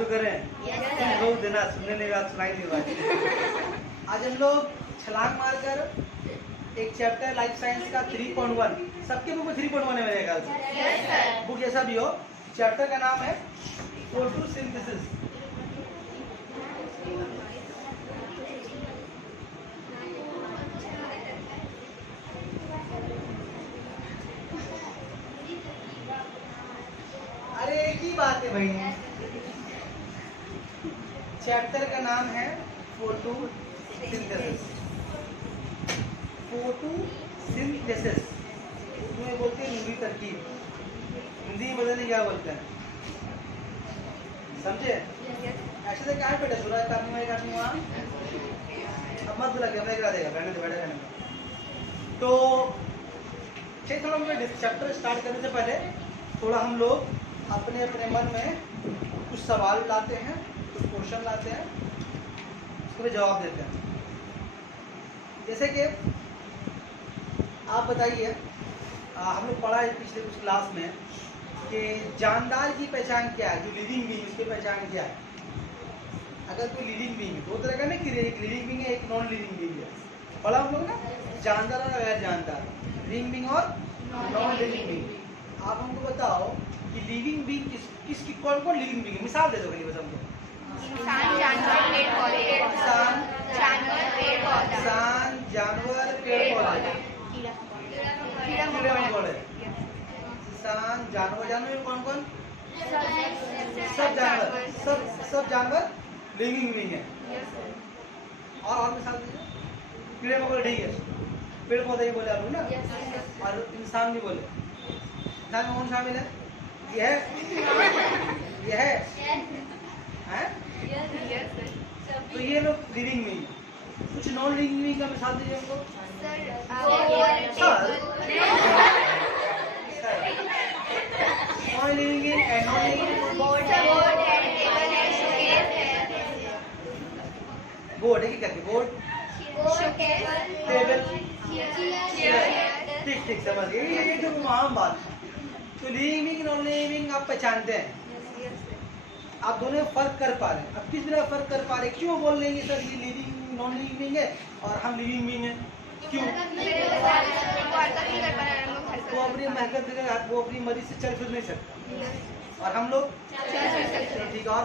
शुरू करें? लोग देना सुनने नहीं बात सुनाई नहीं बात। आज हम लोग छलांग मारकर एक चैप्टर लाइफ साइंस का 3.1, सबके बुक में 3.1 है मेरे ख्याल से, बुक जैसा भी हो। चैप्टर का नाम है फोटोसिंथेसिस। अरे एक ही बात है भाई, चैप्टर का नाम है फोटोसिंथेसिस। फोटोसिंथेसिस तुम्हें बोलते हैं मूवी तरकीब, हिंदी में बदलने क्या बोलते हैं, समझे? ऐसे तो क्या है बेटा, सूरज काटने में काटने वहाँ अब मत बोला कैमरा गिरा देगा, बैठने से बैठे रहने में। तो ठीक है, हम लोग चैप्टर स्टार्ट करने से पहले थोड़ा हम लोग अपने अपने मन में कुछ सवाल लाते हैं, कुछ क्वेश्चन लाते हैं, उसके जवाब देते हैं। जैसे कि आप बताइए, हम लोग पढ़ा है पिछले कुछ क्लास में कि जानदार की पहचान क्या है, जो लिविंग बीइंग उसकी पहचान क्या है। अगर कोई लिविंग बीइंग है, दो तरह का नहीं कि एक लिविंग बीइंग है, एक नॉन लिविंग बीइंग है। पढ़ा हम लोग ना, जानदार और गैर जानदार, लिविंग बीइंग और नॉन लिविंग बीइंग। आप हमको बताओ कि लिविंग बीइंग किसकी कौन कौन लिविंग बीइंग है, मिसाल दे दो कहीं बस हमको। इंसान, जानवर, पेड़ पौधे। इंसान, जानवर, पेड़ पौधा। इंसान, जानवर, पेड़ पौधे, कीड़ा कीड़े मकोड़े। इंसान, जानवर, जानवर में कौन कौन? सब जानवर, सब जानवर लिविंग बीइंग है। और मिसाल दीजिए। कीड़े मकोड़े ठीक है, पेड़ पौधे ही बोले आप लोग ना, और इंसान भी बोले। इंसान में कौन शामिल है? ये है हैं? तो ये लोग लिविंग बीइंग है। कुछ नॉन लिविंग बीइंग का मिसाल दीजिए हमको। Non living and non living board है, क्या करके बोर्ड, टेबल, ठीक ठीक समझ गए। ये तो आम बात। तो लिविंग नॉन लिविंग आप पहचानते हैं, आप दोनों फर्क कर पा रहे हैं। अब किस तरह फर्क कर पा रहे हैं? क्यों बोल रहे हैं सर ये लिविंग नॉन लिविंग है और हम लिविंग बीइंग है? क्यों? वो अपनी मेहनत देगा, वो अपनी मर्जी से चल फिर नहीं सकता, और हम लोग ठीक है। और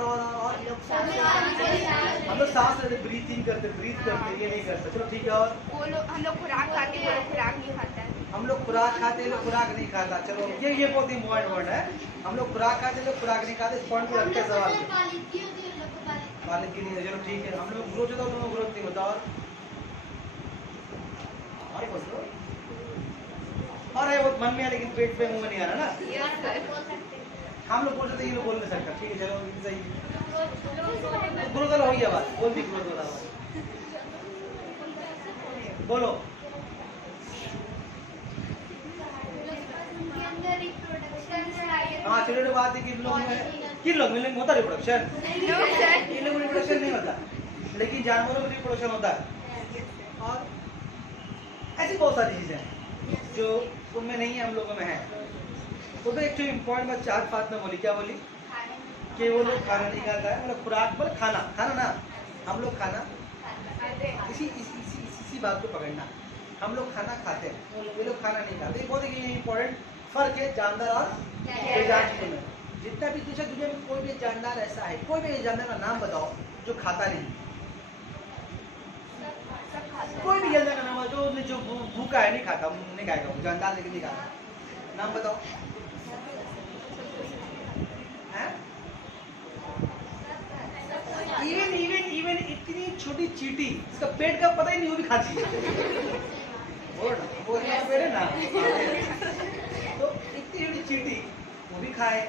हम लोग सांस लेते, ब्रीथिंग करते, ब्रीथ करते, ये नहीं करते। चलो ठीक है। और हम लोग खुराक खाते हैं, खुराक नहीं खाता है। हम लोग खुराक खाते हैं, लोग खुराक नहीं खाता। चलो ये बहुत इंपॉर्टेंट वर्ड है। हम लोग खुराक खाते हैं, लोग खुराक नहीं खाते। इस पॉइंट को रखते हैं सवाल में, मालिक की नहीं है। चलो ठीक है। हम लोग ग्रोथ होता है, तुम लोग ग्रोथ नहीं होता। और बोलो, और है बहुत मन में है लेकिन पेट पे मुंह में नहीं आ रहा ना। हम लोग बोल सकते, ये लोग बोल नहीं सकता। ठीक है चलो सही। ग्रोथ वाला हो गया बात, बोल भी ग्रोथ वाला बोलो। हाँ चलो बात है कि किन लोग मिलेंगे होता रिप्रोडक्शन, इन लोगों में रिप्रोडक्शन नहीं होता, लेकिन जानवरों में रिप्रोडक्शन होता है। और ऐसी बहुत सारी चीजें हैं जो उनमें नहीं है, हम लोगों में है। तो एक इम्पोर्टेंट बात चार बात में बोली, क्या बोली? कि वो लोग खाना नहीं खाता है, मतलब खुराक पर खाना खाना ना, हम लोग खाना इसी बात को पकड़ना। हम लोग खाना खाते हैं, ये लोग खाना नहीं खाते। बहुत ही इम्पोर्टेंट फर्क है जानदार और बेजान में। जितना भी दूसरे दुनिया में कोई भी जानदार ऐसा है, कोई भी जानदार का नाम बताओ जो खाता नहीं। कोई भी जानदार का नाम जो भूखा है, नहीं खाता, नहीं खाएगा वो जानदार, लेकिन नहीं खाता। नाम बताओ। इवन इतनी छोटी चींटी, इसका पेट का पता ही नहीं, वो भी खाती है। वो पेट है ना, तो इतनी छोटी चींटी वो भी खाए।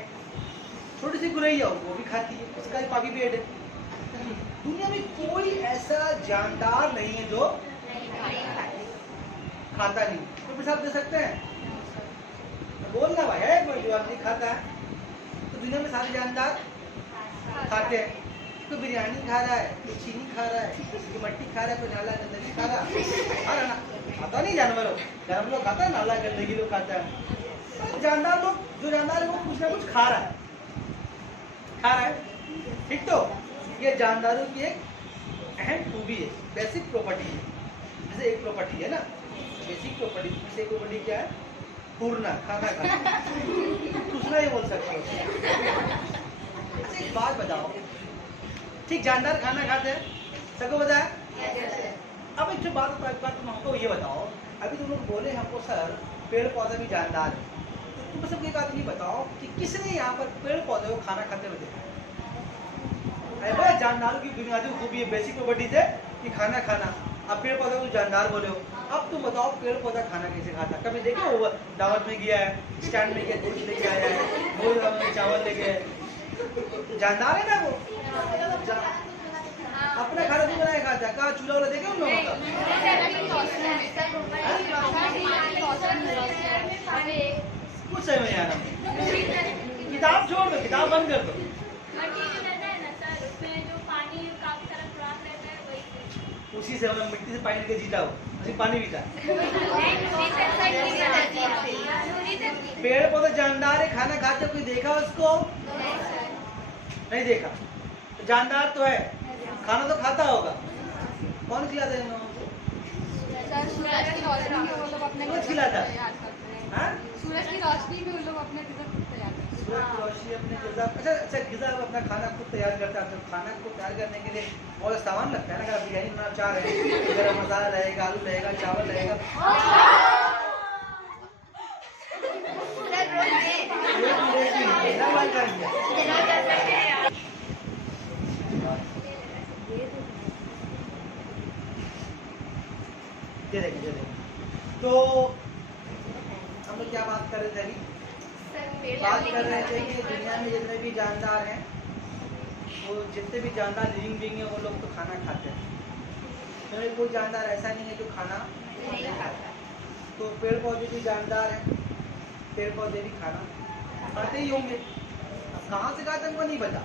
छोटी सी गुरैया वो भी खाती है, उसका भी पापी पेट है। दुनिया में कोई ऐसा जानदार नहीं है जो खाता नहीं। तो मिसाल दे सकते हैं, बोलना भाई है कोई जो आदमी खाता है। तो दुनिया में सारे जानदार खाते हैं। कोई बिरयानी खा रहा है, कोई चीनी खा रहा है, कोई मट्टी खा रहा है, कोई नाला गंदगी खा रहा है ना, खाता नहीं जानवरों, जानवर लोग खाता है, नाला गंदगी लोग खाता है। तो जानदार लोग, जो जानदार है वो कुछ ना कुछ खा रहा है। ठीक, तो ये जानदारों की एक अहम खूबी है, बेसिक प्रॉपर्टी है। जैसे एक प्रॉपर्टी है ना, बेसिक प्रॉपर्टी से एक प्रॉपर्टी क्या है? पूर्णा, खाना खाना। दूसरा ये बोल सकते हो। अच्छा एक बात बताओ, ठीक जानदार खाना खाते हैं, सबको पता है? अब एक बात तुम हमको ये बताओ, अभी तुम लोग बोले हमको सर पेड़ पौधे भी जानदार है, तो तुम सबको एक बात ये बताओ कि किसने यहाँ पर पेड़ पौधे को खाना खाते हुए देखा? जानदारों की बुनियादी खूबी है, बेसिक प्रॉपर्टी है कि खाना खाना। अब पेड़ पौधे को जानदार बोले हो, अब तुम बताओ पेड़ पौधा खाना कैसे खाता? कभी देखे हो दावत में गया है, स्टैंड में गया, दूध लेके आया है, भोज में चावल लेके, जानदार है ना वो? अपना खाना नहीं बनाया खाता, कहाँ चूल्हा वाला देखे उन लोगों का? कुछ समझ नहीं आ रहा। किताब छोड़ दो, किताब बंद कर दो। उसी से मतलब मिट्टी से पानी लेके जीता हो, उसी पानी पीता। पेड़ पौधे जानदार है, खाना खाते कोई देखा उसको? नहीं देखा। तो जानदार तो है, खाना तो खाता होगा। कौन खिलाता है इन लोगों को? सूरज की रोशनी में वो लोग अपने कौन खिलाता है? हाँ? सूरज की रोशनी में वो लोग अपने तैयार करते हैं। सूरज की रोशनी अपने ग़िज़ा, अच्छा ग़िज़ा अपना खाना खुद तैयार करता है। तो खाना को तैयार करने के लिए बहुत सामान लगता है ना। अगर बिरयानी बनाना चाह रहे हैं, गरम मसाला रहेगा, आलू रहेगा, चावल रहेगा। ये देखिए तो हम लोग क्या बात कर रहे थे अभी? बात कर रहे थे कि दुनिया में जितने भी जानदार हैं, वो जितने भी जानदार लिविंग बीइंग हैं, वो लोग तो खाना खाते हैं। तो कोई जानदार ऐसा नहीं है जो खाना नहीं खाता। तो पेड़ पौधे भी जानदार हैं, पेड़ पौधे भी खाना खाते ही होंगे। अब कहाँ से खाते हमको नहीं पता।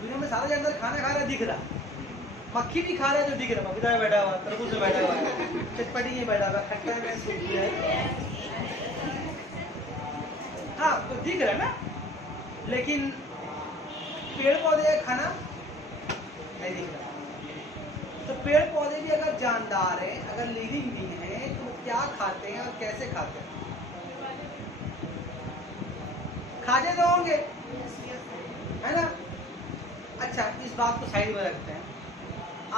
दुनिया में सारा जानदार खाना खा रहा दिख रहा, मक्खी भी खा रहा है जो दिख रहा, पपीता में बैठा हुआ, तरबूज में बैठा हुआ है, चटपटी में बैठा हुआ, खट्टा में सूखी है। हाँ तो दिख रहा है ना, लेकिन पेड़ पौधे खाना नहीं दिख रहा। तो पेड़ पौधे भी अगर जानदार हैं, अगर लिविंग बीइंग हैं, तो क्या खाते हैं और कैसे खाते हैं? खाते तो होंगे, है ना? अच्छा इस बात को साइड में रखते हैं।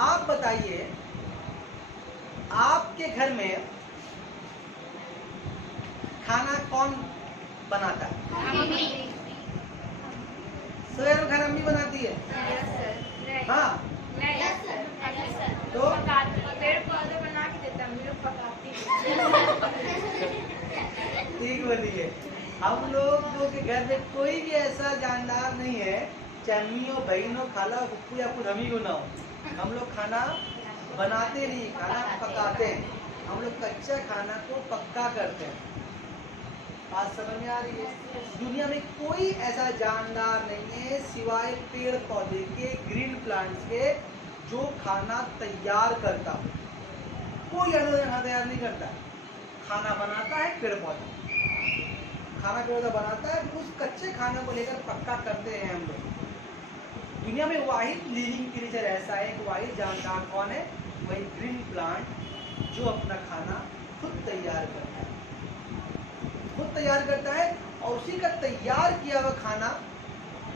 आप बताइए, आपके घर में खाना कौन बनाता है? सोया में खाना अम्मी बनाती है। हाँ तो पेड़ पौधे बना के देता, हम लोग पकाती है। ठीक बोलिए। हम लोग के घर में कोई भी ऐसा जानदार नहीं है, चाहे अम्मी हो, बहन हो, खाला हो, फुप्पू या खुद हमी को ना हो, हम लोग खाना बनाते नहीं, खाना पकाते हैं। हम लोग कच्चा खाना को पक्का करते हैं। बात समझ में आ रही है? दुनिया में कोई ऐसा जानदार नहीं है सिवाय पेड़ पौधे के, ग्रीन प्लांट्स के, जो खाना तैयार करता हो। कोई जानदार खाना तैयार नहीं करता। खाना बनाता है पेड़ पौधा, खाना पेड़ पौधा बनाता है, उस कच्चे खाने को लेकर पक्का करते हैं हम लोग। दुनिया में वाहिद लिविंग क्रीचर ऐसा है, वाहिद जानदार कौन है? वही ग्रीन प्लांट, जो अपना खाना खुद तैयार करता है, खुद तैयार करता है। और उसी का तैयार किया हुआ खाना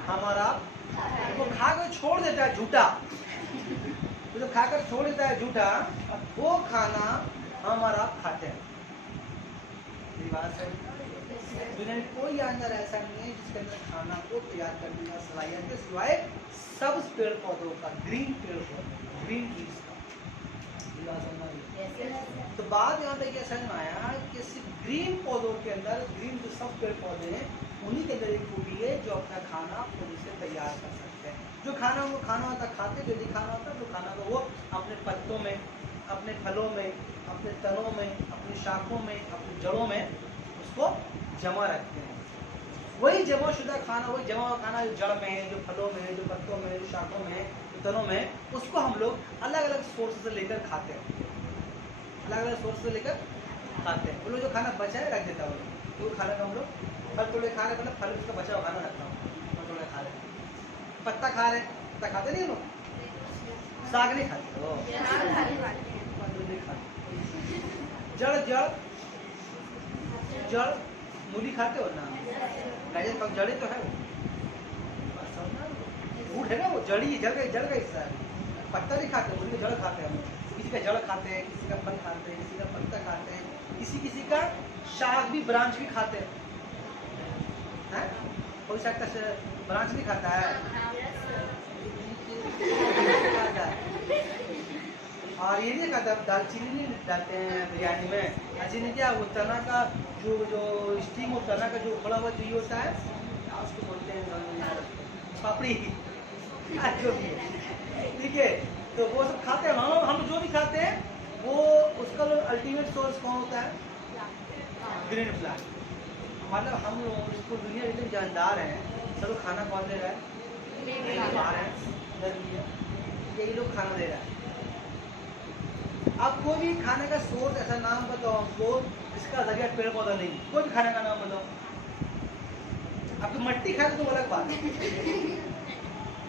हमारा वो खाकर छोड़ देता है झूठा, तो खाकर छोड़ देता है झूठा, वो खाना हमारा खाते हैं। मेरी बात है? दुनिया में कोई जानवर ऐसा नहीं है जिसके अंदर खाना को तैयार करने का सलाहियत है, सिवाय सब पेड़ पौधों का, ग्रीन पेड़ पौधे, ग्रीन ट्रीज का। तो बात यहाँ तक ये समझ में आया कि सिर्फ ग्रीन पौधों के अंदर, ग्रीन जो सब पेड़ पौधे हैं, उन्हीं के अंदर एक खूबी है जो अपना खाना खुद से तैयार कर सकते हैं। जो खाना उनको खाना होता खाते, जो नहीं खाना होता तो खाना को वो अपने पत्तों में, अपने फलों में, अपने तनों में, अपनी शाखों में, अपनी जड़ों में उसको जमा रखते हैं। वही जमा शुदा खाना, वही जमा हुआ खाना जो जड़ में है, जो फलों में है, जो पत्तों में है, जो शाखों में है, जो तनों में है, उसको हम लोग अलग अलग सोर्स से लेकर खाते हैं, अलग अलग सोर्स से लेकर खाते हैं। वो लोग जो खाना बचा है रख देता है, वो खाना को हम लोग फल तोड़े खा रहे, मतलब फल उसका बचा हुआ खाना रखता हूँ, फल तोड़े खा रहे। पत्ता खा रहे हैं, पत्ता खाते नहीं लोग, साग नहीं खाते हो, नहीं खाते, जड़ जड़ जड़ मूली खाते हो ना, गाजर का जड़ ही तो है वो, फूड है ना वो, जड़ का हिस्सा है, पत्ता नहीं खाते, मूली का जड़ खाते हैं हम लोग, किसी का जड़ खाते हैं, किसी का फल खाते हैं, किसी का पत्ता खाते हैं, किसी का शाक भी ब्रांच भी खाते हैं, हैं? कोई शाक का ब्रांच भी खाता है, और ये नहीं खाता, दालचीनी नहीं डालते हैं बिरयानी में, दालचीनी क्या वो चना का जो स्टीम हो, चना का जो उबला हुआ जो ये होता है, उसको बोलते हैं पापड़ी, जो भी है, ठीक है। तो वो सब खाते हैं, हम जो भी खाते हैं वो उसका अल्टीमेट सोर्स कौन होता है? Green plant. मतलब हम लोग इसको दुनिया इतने जानदार हैं, सब खाना कौन दे रहा है? यही लोग खाना दे रहा है। आप कोई भी खाने का सोर्स ऐसा नाम बताओ हमको जिसका जरिया पेड़ पौधा नहीं, कोई भी खाने का नाम बताओ। आपको मट्टी खाए तो अलग बात है,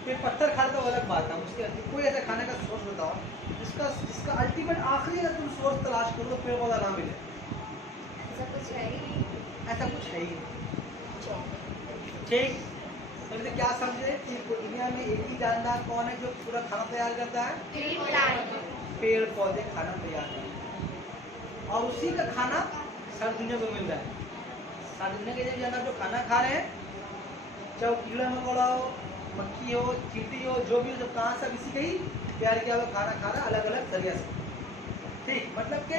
फिर पत्थर खाए तो अलग बात है, उसके कोई ऐसा खाने का सोर्स बताओ जिसका अल्टीमेट आखिरी अगर तुम सोर्स तलाश करो तो पेड़ पौधा ना मिले, ऐसा कुछ है ही नहीं। ठीक, तो क्या समझे कि दुनिया में एक ही जानदार कौन है जो पूरा खाना तैयार करता है? पेड़ पौधे खाना तैयार करते हैं, और उसी का खाना सारी दुनिया को मिल रहा है। सारी दुनिया के जानदार जो खाना खा रहे हैं, चाहे कीड़ा मकोड़ा हो, मक्खी हो, चींटी हो, जो भी हो, जब कहाँ सब इसी का ही तैयार किया हुआ खाना खा रहा है, अलग अलग जरिया से। ठीक, मतलब कि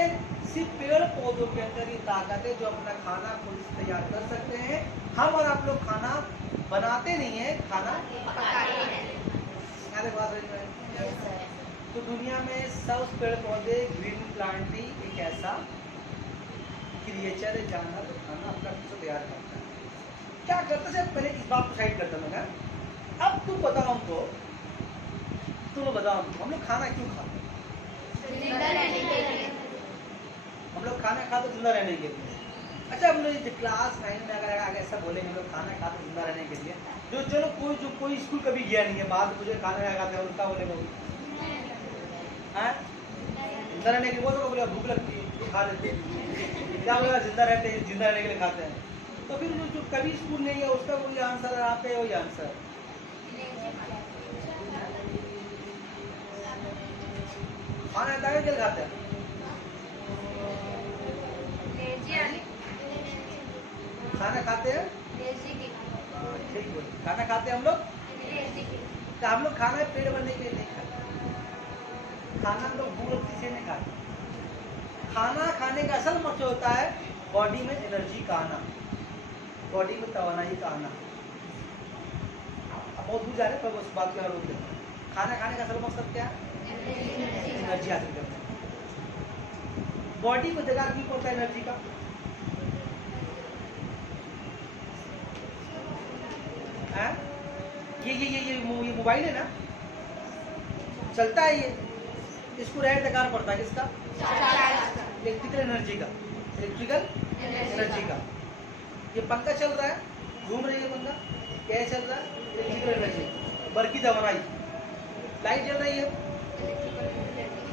सिर्फ पेड़ पौधों के अंदर ये ताकत है जो अपना खाना खुद तैयार कर सकते हैं। हम और आप लोग खाना बनाते नहीं है, खाना तो दुनिया में सब पेड़ पौधे, ग्रीन प्लांट भी एक ऐसा क्रिएचर है, जानवर जो खाना अपना खुद से तैयार करता है। क्या करता है? पहले इस बात को साइड करता मैं, अब तुम बताओ हमको, हम लोग खाना क्यों खाते हैं? हम लोग खाना खाते जिंदा रहने के लिए। अच्छा, हम लोग क्लास 9 में अगर आगे ऐसा बोलेंगे हम लोग खाना खाते जिंदा रहने के लिए, जो चलो कोई स्कूल कभी गया नहीं है, बाद मुझे खाना खाते हैं, उनका बोलेगा जिंदा रहने के लिए, वो तो बोलेगा भूख लगती है खा लेते हैं, क्या बोलेगा जिंदा रहते हैं, जिंदा रहने के लिए खाते हैं। तो फिर जो कभी स्कूल नहीं है उसका वही आंसर आते हैं, वही आंसर खाना आता है, क्या खाते हैं? खाना खाते हैं, ठीक बोले, खाना खाते हैं हम लोग। तो हम लोग खाना पेट भरने के लिए नहीं खाते, खाना हम लोग भूख से नहीं खाते। खाना खाने का असल मकसद होता है बॉडी में एनर्जी का आना, बॉडी में तवानाई का आना। अब बहुत दूर जा रहे हैं पर उस बात को रोक देते हैं। खाना खाने का असल मकसद क्या है? एनर्जी हासिल करना। बॉडी को जगह क्यों पड़ता है एनर्जी का? ये मोबाइल है ना, चलता है ये, इसको रेड दरकार पड़ता है किसका? इलेक्ट्रिकल एनर्जी का, इलेक्ट्रिकल एनर्जी का। ये पंखा चल रहा है, घूम रही है पंखा, क्या चल रहा है? इलेक्ट्रिकल एनर्जी, बर्की दवानाई, लाइट जल रही है।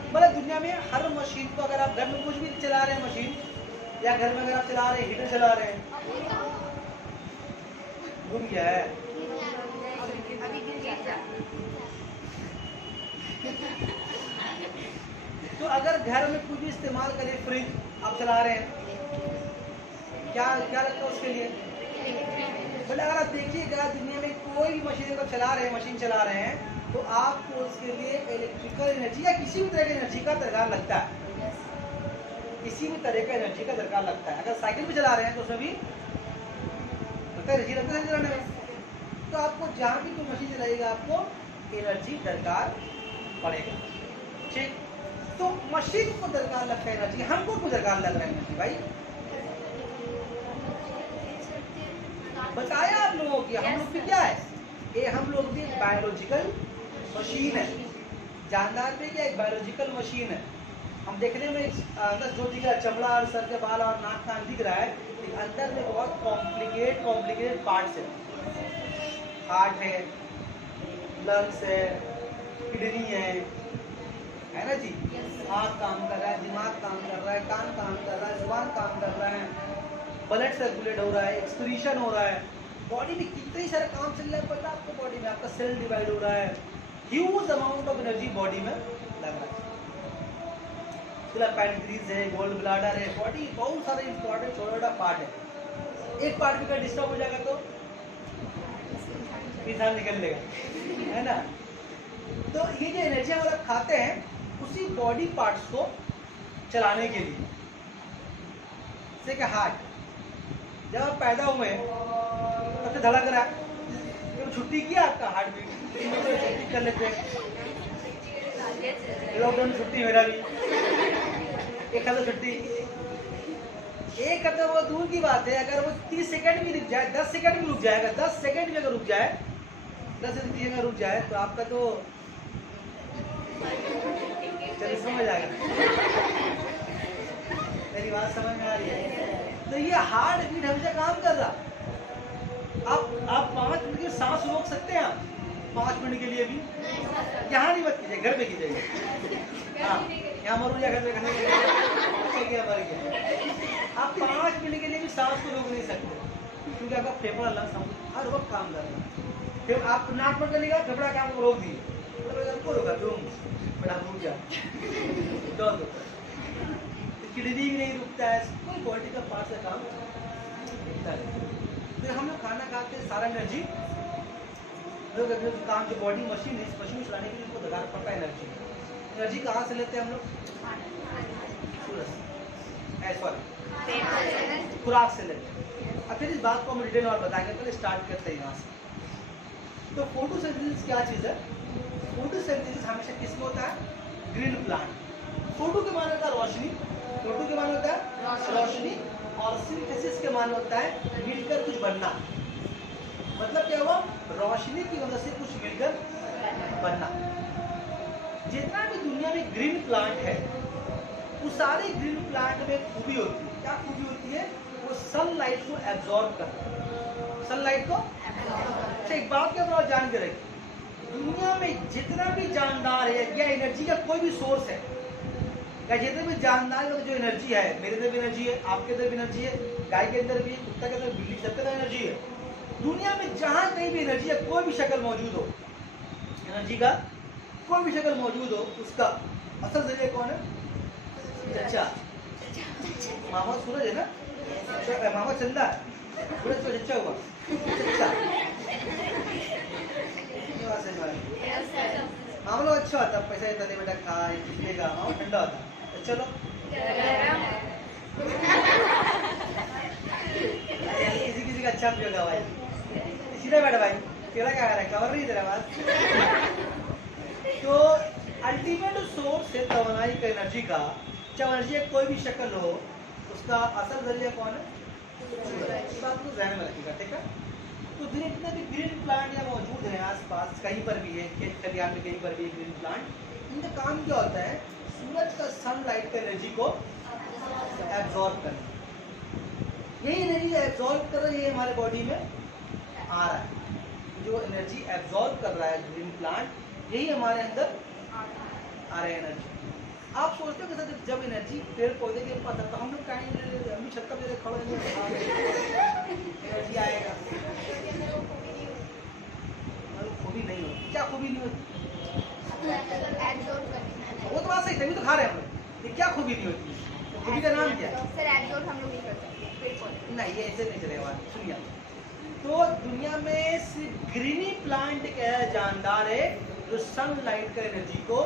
मतलब दुनिया में हर मशीन को, अगर आप घर में कुछ भी चला रहे हैं मशीन, या घर में अगर आप चला रहे हैं हीटर चला रहे हैं, घूम गया है। तो अगर घर में कुछ भी इस्तेमाल करें, फ्रिज आप चला रहे हैं, क्या लगता है उसके लिए? मतलब अगर आप देखिएगा दुनिया में कोई भी मशीन को चला रहे हैं, मशीन चला रहे हैं, तो आपको उसके लिए इलेक्ट्रिकल एनर्जी या किसी भी तरह की एनर्जी का दरकार लगता है, किसी भी तरह का एनर्जी का दरकार लगता है। अगर साइकिल भी चला रहे हैं तो उसमें भी एनर्जी लगता है चलाने में। तो आपको जहाँ भी कोई मशीन चलाएगा आपको एनर्जी दरकार पड़ेगा। ठीक, तो मशीन को दरकार लगता है एनर्जी, हमको क्यों दरकार लग रहा है एनर्जी भाई? बताया आप लोगों की, हम लोग की क्या है? ये हम लोग भी बायोलॉजिकल मशीन है, जानदार भी क्या एक बायोलॉजिकल मशीन है। हम देखने में अंदर जो दिख रहा है, चमड़ा और सर के बाल और नाक कान दिख रहा है, अंदर में बहुत कॉम्प्लिकेटेड पार्ट्स है। हार्ट है, लंग्स है, किडनी है ना जी। आँख काम कर रहा है, दिमाग काम कर रहा है, कान काम कर रहा है, जुबान काम कर रहा है, ब्लड सर्कुलेट हो रहा है, एक्सक्रीशन हो रहा है, बॉडी में कितने सारे काम चल रहे हैं पता आपको। बॉडी में आपका सेल डिवाइड हो रहा है, huge amount of energy body में लग रहा है। पैनक्रीज है, गोल्ड ब्लाडर है, बॉडी बहुत सारे इंपॉर्टेंट छोटा छोटा पार्ट है। एक पार्ट भी अगर डिस्टर्ब हो जाएगा तो इंसान निकल लेगा, है ना। तो ये जो एनर्जी हम लोग खाते हैं उसी बॉडी पार्ट्स को चलाने के लिए, जैसे कि हार्ट, जब आप पैदा हुए तब से धड़क रहा है, तो छुट्टी किया आपका हार्ट बीट, छुट्टी कर लेते हैं। लॉकडाउन छुट्टी मेरा भी, एक हफ्ता छुट्टी। एक हफ्ता वो दूर की बात है, अगर वो 30 सेकंड भी रुक जाए, 10 सेकंड भी रुक जाएगा, 10 सेकंड भी अगर रुक जाए, 10 से 30 अगर रुक जाए तो आपका तो चलिए समझ आएगा। मेरी बात समझ में आ रही है। तो ये हार्ट बीट हमेशा काम कर रहा। आप 5 मिनट की सांस रोक सकते हैं, आप 5 मिनट के लिए भी। यहाँ नहीं मत कीजिए, घर पे कीजिएगा। हाँ, यहाँ मर गया, घर पे मर गया। आप 5 मिनट के लिए भी सांस को रोक नहीं सकते, क्योंकि आपका फेफड़ा लंग्स हर वक्त काम कर रहा है। फिर आप नाक बंद करेगा, फेफड़ा काम को रोक दिए, तो रोका बड़ा रुक जा। किडनी भी नहीं रुकता है, कोई बॉडी का पार्ट का काम रुकता है। तो हम लोग खाना खाते हैं, सारा एनर्जी लोग काम जो बॉडी मशीन है, इस मशीन चलाने के लिए उसको दरकार पड़ता है एनर्जी। एनर्जी कहाँ से लेते हैं हम लोग? सॉरी, खुराक से लेते हैं। अब फिर इस बात को हम डिटेल और बताएंगे, पहले स्टार्ट करते हैं यहाँ से। तो फोटोसिंथेसिस क्या चीज़ है? फोटोसिंथेसिस हमेशा किसमें होता है? Green plant. फोटो के माने होता है रोशनी, फोटो के माने होता है रोशनी, और सिंथेसिस के माने होता है मिलकर कुछ बनना। मतलब क्या हुआ? रोशनी की वजह से कुछ मिलकर बनना। जितना भी दुनिया में ग्रीन प्लांट है, वो सारे ग्रीन प्लांट में खूबी होती है। क्या खूबी होती है? वो सनलाइट को एब्जॉर्ब करते हैं। सनलाइट को अच्छा, एक बात क्या आप जान के रखिए, दुनिया में जितना भी जानदार है या एनर्जी का कोई भी सोर्स है, या जितने भी जानदार जो एनर्जी है, मेरे अंदर भी एनर्जी है, आपके अंदर भी एनर्जी है, गाय के अंदर भी, कुत्ता के अंदर, बिल्ली, सबके अंदर एनर्जी है। दुनिया में जहाँ कहीं भी एनर्जी है, कोई भी शक्ल मौजूद हो, एनर्जी का कोई भी शक्ल मौजूद हो, उसका असल जरिए कौन है? चचा, मामा सूरज है ना, मामा चंदा, सूरज तो चचा हुआ, चचा। मामा लोग अच्छा होता, पैसा देता दे बेटा खाए, पिछलेगा, मामा ठंडा होता। तो चलो किसी किसी का अच्छा पिएगा भाई, सीधा बैठा भाई, तेरा क्या है, कवर नहीं तेरा बात। तो अल्टीमेट सोर्स है तवानाई का एनर्जी का, जब एनर्जी कोई भी शक्ल हो, उसका असल जरिया कौन है? इस बात को ध्यान में रखिएगा, ठीक है। तो जितने भी ग्रीन प्लांट यहाँ मौजूद हैं आसपास, कहीं पर भी है, खेत खलिहान में कहीं पर भी ग्रीन प्लांट, इनका काम क्या होता है? सूरज का सनलाइट का एनर्जी को एब्जॉर्ब करना। यही एनर्जी एब्जॉर्ब कर रही है हमारे बॉडी में आ रहा है। जो एनर्जी एब्जॉर्ब कर रहा है ग्रीन प्लांट, यही हमारे अंदर आ रहा है एनर्जी। आप सोचते हो कि जब एनर्जी पेड़ पौधे के पास तो हम लोग कहीं हम भी छत पे खड़े एनर्जी आएगा, खूबी नहीं होती। क्या खूबी नहीं होती? वो तो बात सही, तभी तो खा रहे हैं हम लोग। ये क्या खूबी नहीं होती? तो खूबी का नाम क्या है? नहीं, ये ऐसे नहीं चलेगा। सुनिए, तो दुनिया में सिर्फ ग्रीनी प्लांट क्या है जानदार है, जो सनलाइट का एनर्जी को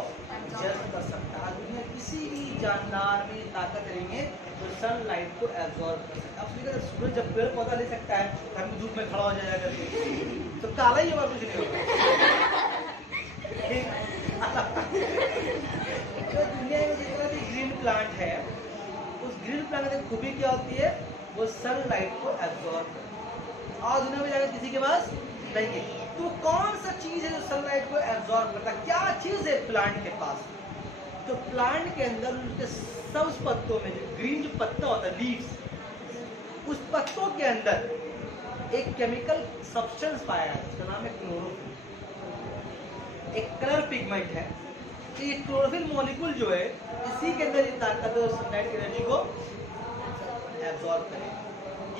जल्द कर सकता है। दुनिया किसी भी जानदार में ताकत नहीं है जो सनलाइट को एब्जॉर्ब कर सकता है। आप देखिए, सूरज जब पेड़ पौधा ले सकता है, हम धूप में खड़ा हो जाएगा करके, तो काला ही होगा, कुछ नहीं होगा। तो दुनिया में जितना भी ग्रीन प्लांट है, उस ग्रीन प्लांट की खूबी क्या होती है? वो सनलाइट को एब्जॉर्ब करता है। और दुनिया में जाकर किसी के पास नहीं है। तो कौन सा चीज है जो सनलाइट को एब्जॉर्ब करता है? क्या चीज है प्लांट के पास? तो प्लांट के अंदर उनके सब पत्तों में जो ग्रीन जो पत्ता होता है, लीव्स, उस पत्तों के अंदर एक केमिकल सब्सटेंस पाया है, उसका नाम है क्लोरोफिल। एक कलर पिगमेंट है। तो ये क्लोरोफिल मॉलिक्यूल जो है इसी के अंदर ये ताकत है सनलाइट की एनर्जी को एब्जॉर्ब करे।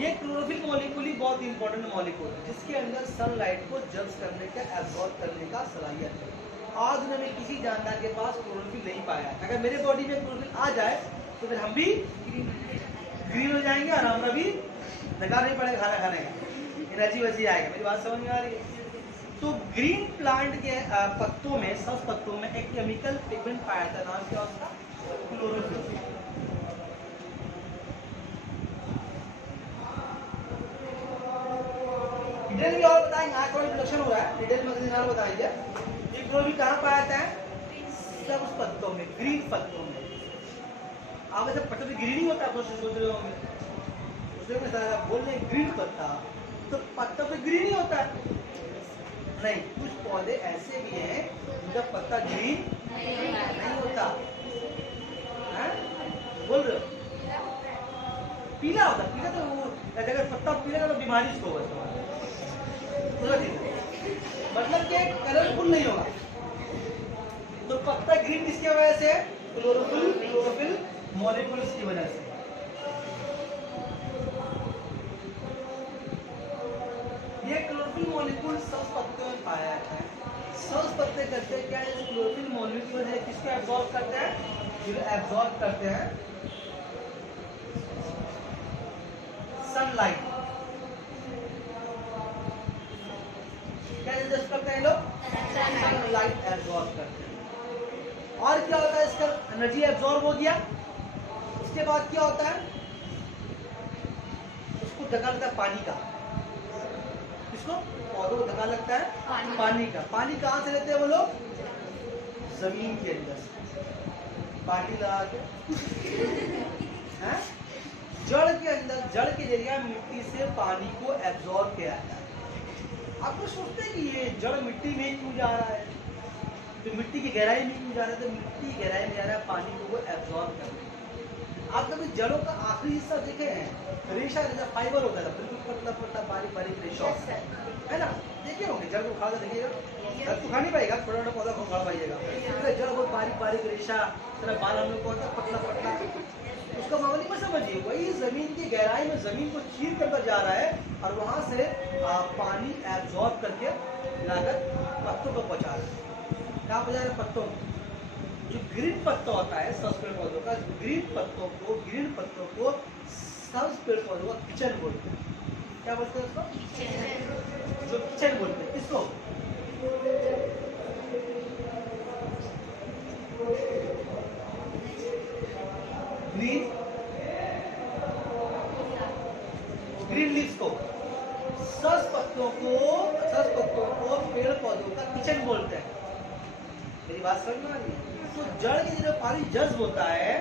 ये क्लोरोफिल मॉलिक्यूल ही बहुत इंपॉर्टेंट मॉलिक्यूल है जिसके अंदर सनलाइट को जब्स करने का एब्जॉर्ब करने का सलाहियत है। आज में किसी जानदार के पास क्लोरोफिल नहीं पाया। अगर मेरे बॉडी में क्लोरोफिल आ जाए तो फिर हम भी ग्रीन हो जाएंगे और हमारा भी नकार नहीं पड़ेगा खाना खाने का, एनर्जी वैसी आएगा। मेरी बात समझ में आ रही है? तो ग्रीन प्लांट के पत्तों में, सब पत्तों में एक केमिकल पिगमेंट पाया था, नाम क्या उसका? क्लोरोफिल। डिटेल में और बताएंगे, आज थोड़ा इंट्रोडक्शन हो रहा है, डिटेल में और बताएंगे। ये क्लोरोफिल कहाँ पाया था? सब उस पत्तों में, ग्रीन पत्तों में। आप ऐसे पत्तों में ग्रीन ही होता है, आप सोच रहे होंगे, बोल रहे ग्रीन पत्ता, तो पत्ता पे ग्रीन ही होता है। नहीं, कुछ पौधे ऐसे भी हैं जिनका पत्ता ग्रीन नहीं होता है? बोल रहे हो पीला होता। पीला तो वो अगर पत्ता पीला तो बीमारी उसको होगा, मतलब कि कलरफुल नहीं होगा। तो पत्ता ग्रीन किसकी वजह से? क्लोरोफिल मॉलिक्यूल्स की वजह से। ये क्लोरोफिल मॉलिक्यूल सब पत्तों में पाया जाता है। सब पत्ते करते हैं क्या है? इस क्लोरोफिल मॉलिक्यूल है किसको एब्जॉर्ब करते हैं? जो एब्जॉर्ब करते हैं सनलाइट। क्या एब्जॉर्ब करते हैं लोग? सनलाइट एब्जॉर्ब करते हैं। और क्या होता है? इसका एनर्जी एब्जॉर्ब हो गया, उसके बाद क्या होता है? उसको धक्का लगता है पानी का। किसको? पौधों को धक्का लगता है पानी का। पानी कहाँ से लेते हैं वो लोग? जमीन के अंदर से बाल्टी लगा के हैं? जड़ के अंदर, जड़ के जरिए मिट्टी से पानी को एब्जॉर्ब किया जाता है। आप लोग सोचते हैं कि ये जड़ मिट्टी में क्यों जा रहा है, तो मिट्टी की गहराई में क्यों जा रहा है? तो मिट्टी की गहराई में जा रहा है पानी को वो एब्जॉर्ब करने। आप कभी जड़ों का आखिरी हिस्सा देखे हैं? रेशा जैसा फाइबर होता है, बिल्कुल पतला पतला बारीक बारीक रेशा होता है ना? देखे होंगे, जड़ को उखाड़ देखिएगा, जड़ तो खा नहीं पाएगा, छोटा छोटा पौधा को उखाड़ पाइएगा। जड़ बहुत बारीक बारीक रेशा, तरह बाल हम लोग को होता है पतला पतला, उसका मामूली मत समझिए। वही जमीन की गहराई में जमीन को चीर कर अंदर जा रहा है और वहां से पानी एब्जॉर्ब करके लाकर पत्तों को पहुंचा रहा है। कहाँ पहुंचा रहा है? पत्तों को। जो ग्रीन पत्ता होता है सब्ज पेड़ पौधों का, ग्रीन पत्तों को सब्ज पेड़ पौधों का किचन बोलते हैं। क्या बोलते हैं उसको? जो किचन बोलते हैं। किसको? ग्रीन लीव्स को, सब्ज पत्तों को पेड़ पौधों का किचन बोलते हैं। मेरी बात समझ में आ रही है? तो जड़ के जब पानी जज्ब होता है,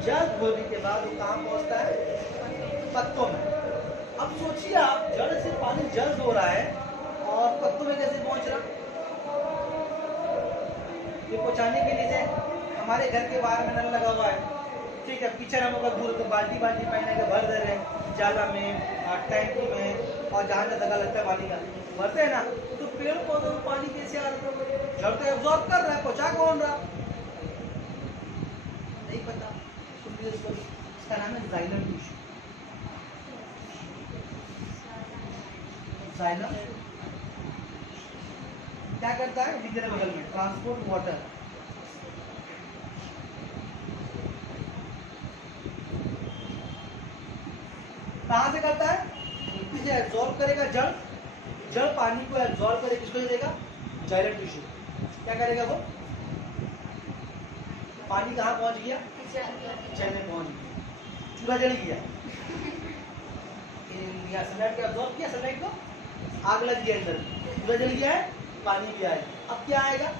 जज्ब होने के बाद वो कहाँ पहुंचता है? पत्तों में। अब सोचिए आप, जड़ से पानी जज्ब हो रहा है और पत्तों में कैसे पहुंच रहा? ये पहुंचाने के लिए हमारे घर के बाहर में नल लगा हुआ है, ठीक है, किचन हम लोग दूर तो बाल्टी पहने के भर दे रहे हैं जाला में, टैंकी में, और जहाँ जहाँ दगा लगता है पानी का भरते हैं ना। तो पेड़ पौधों में पानी कैसे आ रहा है? जड़ तो एब्जॉर्ब कर रहा है, पहुंचा कौन रहा? नहीं पता। सुनिए इसका नाम है जाइलम टिश्यू। जाइलम क्या करता है? दिख बगल में ट्रांसपोर्ट वाटर। कहां से करता है? मिट्टी से एब्जॉर्ब करेगा जड़, जड़ पानी को एब्जॉर्ब करे, किसको देगा? Xylem tissue. क्या करेगा वो? पानी कहाँ पहुंच गया? किचन में पहुंच गया, चूल्हा जल गया, सनलाइट को एब्जॉर्ब किया, सनलाइट को आग लग गया अंदर, चूल्हा जल गया है, पानी भी आया। अब क्या आएगा?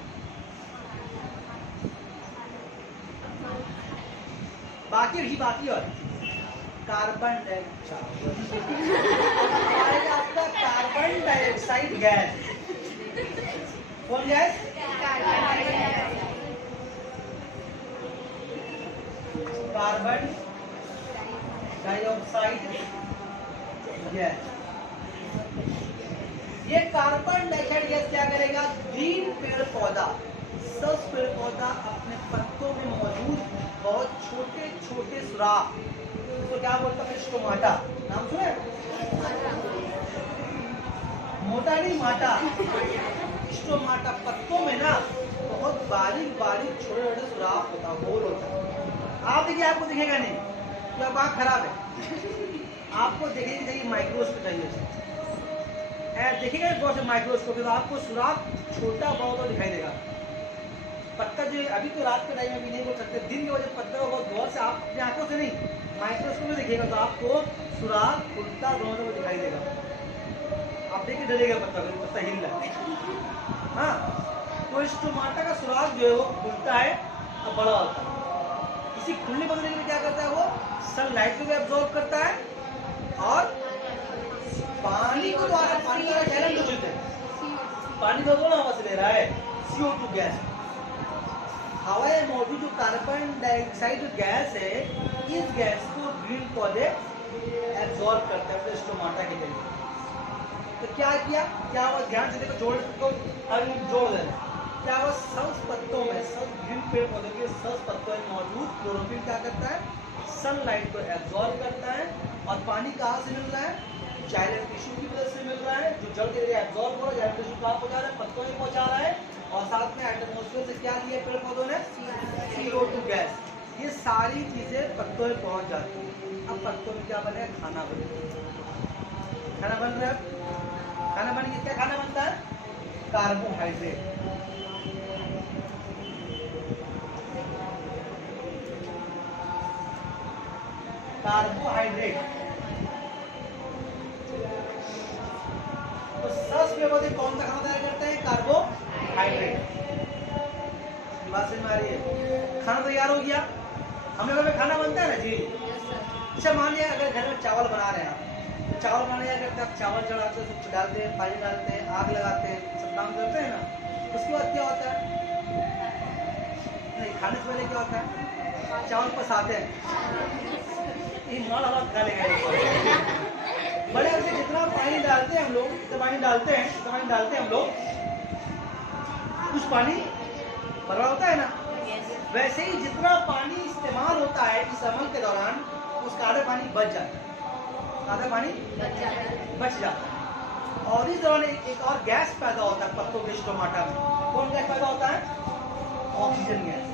बाकी और कार्बन डाइऑक्साइड आपका कार्बन डाइऑक्साइड गैस। कौन गैस? Carbon dioxide gas. ये कार्बन डाइऑक्साइड गैस क्या करेगा, ग्रीन पेड़ पौधा, सब पेड़ पौधा अपने पत्तों में मौजूद बहुत छोटे छोटे सुराख, तो क्या बोलता है स्टोमाटा, नाम सुने, मोटा नहीं माटा, स्टोमाटा, पत्तों में ना बहुत बारीक बारीक छोटे छोटे सुराख होता है, होल होता है। आप देखिए, आपको दिखेगा नहीं, तो अब आँख खराब है, आपको देखेगी चाहिए माइक्रोस्कोप चाहिए, देखिएगा गौर से माइक्रोस्कोप, तो आपको सुराख छोटा बहुत दिखाई देगा। पत्ता जो अभी तो रात के टाइम में भी नहीं बोल सकते, दिन के वजह पत्ता को बहुत गौर से आप अपनी आंखों से नहीं माइक्रोस्कोप में देखिएगा तो आपको सुराख खुलता दोनों को दिखाई देगा, आप देखिए डरेगा पत्ता को, पत्ता हिल रहा है। हाँ, तो स्टोमाटा का सुराख जो है वो खुलता है और बड़ा होता है। इसी खुलने बदलने के लिए क्या करता है, वो सनलाइट को भी एब्जॉर्ब करता है और पानी को द्वारा, पानी द्वारा गैलन दूषित है, पानी तो कौन हवा से ले रहा है, CO2 गैस। हवा में मौजूद जो कार्बन डाइऑक्साइड गैस है, इस गैस को ग्रीन पौधे एब्जॉर्ब करते हैं अपने स्टोमाटा के जरिए। तो क्या किया, क्या हुआ, ध्यान से देखो, जोड़ देना, क्या हुआ, सब पत्तों में, सब ग्रीन पेड़ पौधे के सब पत्तों में मौजूद क्लोरोफिल क्या करता है, सनलाइट को एब्जॉर्ब करता है, और पानी कहाँ से मिल रहा है, जाइलम टिश्यू की वजह से मिल रहा है, जो जड़ के जरिए एब्जॉर्ब हो रहा है, जाइलम टिश्यू कहाँ पहुंचा रहा है, पत्तों में पहुंचा रहा है, और साथ में एटमॉस्फेयर से क्या लिया पेड़ पौधों ने, CO2 गैस। ये सारी चीजें पत्तों में पहुंच जाती है। अब पत्तों में क्या बने, खाना बने, खाना बन रहा है, खाना बन गया, क्या खाना बनता है, कार्बोहाइड्रेट। कार्बोहाइड्रेट, तो सबसे पहले कौन सा खाना तैयार करते हैं, कार्बोहाइड्रेट। बात समझ में आ रही है, खाना तैयार हो गया, हम लोगों में खाना बनता है ना जी। अच्छा मान लिया अगर घर में चावल बना रहे हैं आप, तो चावल बनाने क्या करते हैं आप, चावल चढ़ाते हैं, सब डालते हैं, पानी डालते हैं, आग लगाते हैं, सब काम करते हैं ना। उसके बाद क्या होता है, नहीं खाने से पहले क्या होता है, चावल पसाते हैं, ये माल हवा खा लेगा, बड़े से जितना पानी डालते हैं हम लोग, जितना पानी डालते हैं, जितना पानी डालते हैं हम लोग, कुछ पानी बर्बाद होता है ना, वैसे ही जितना पानी इस्तेमाल होता है इस अमल के दौरान, उसका आधा पानी बच जाता है, आधा पानी बच जाता है। और इस दौरान एक और गैस पैदा होता है पत्तों के स्टोमाटा में, कौन गैस पैदा होता है, ऑक्सीजन गैस।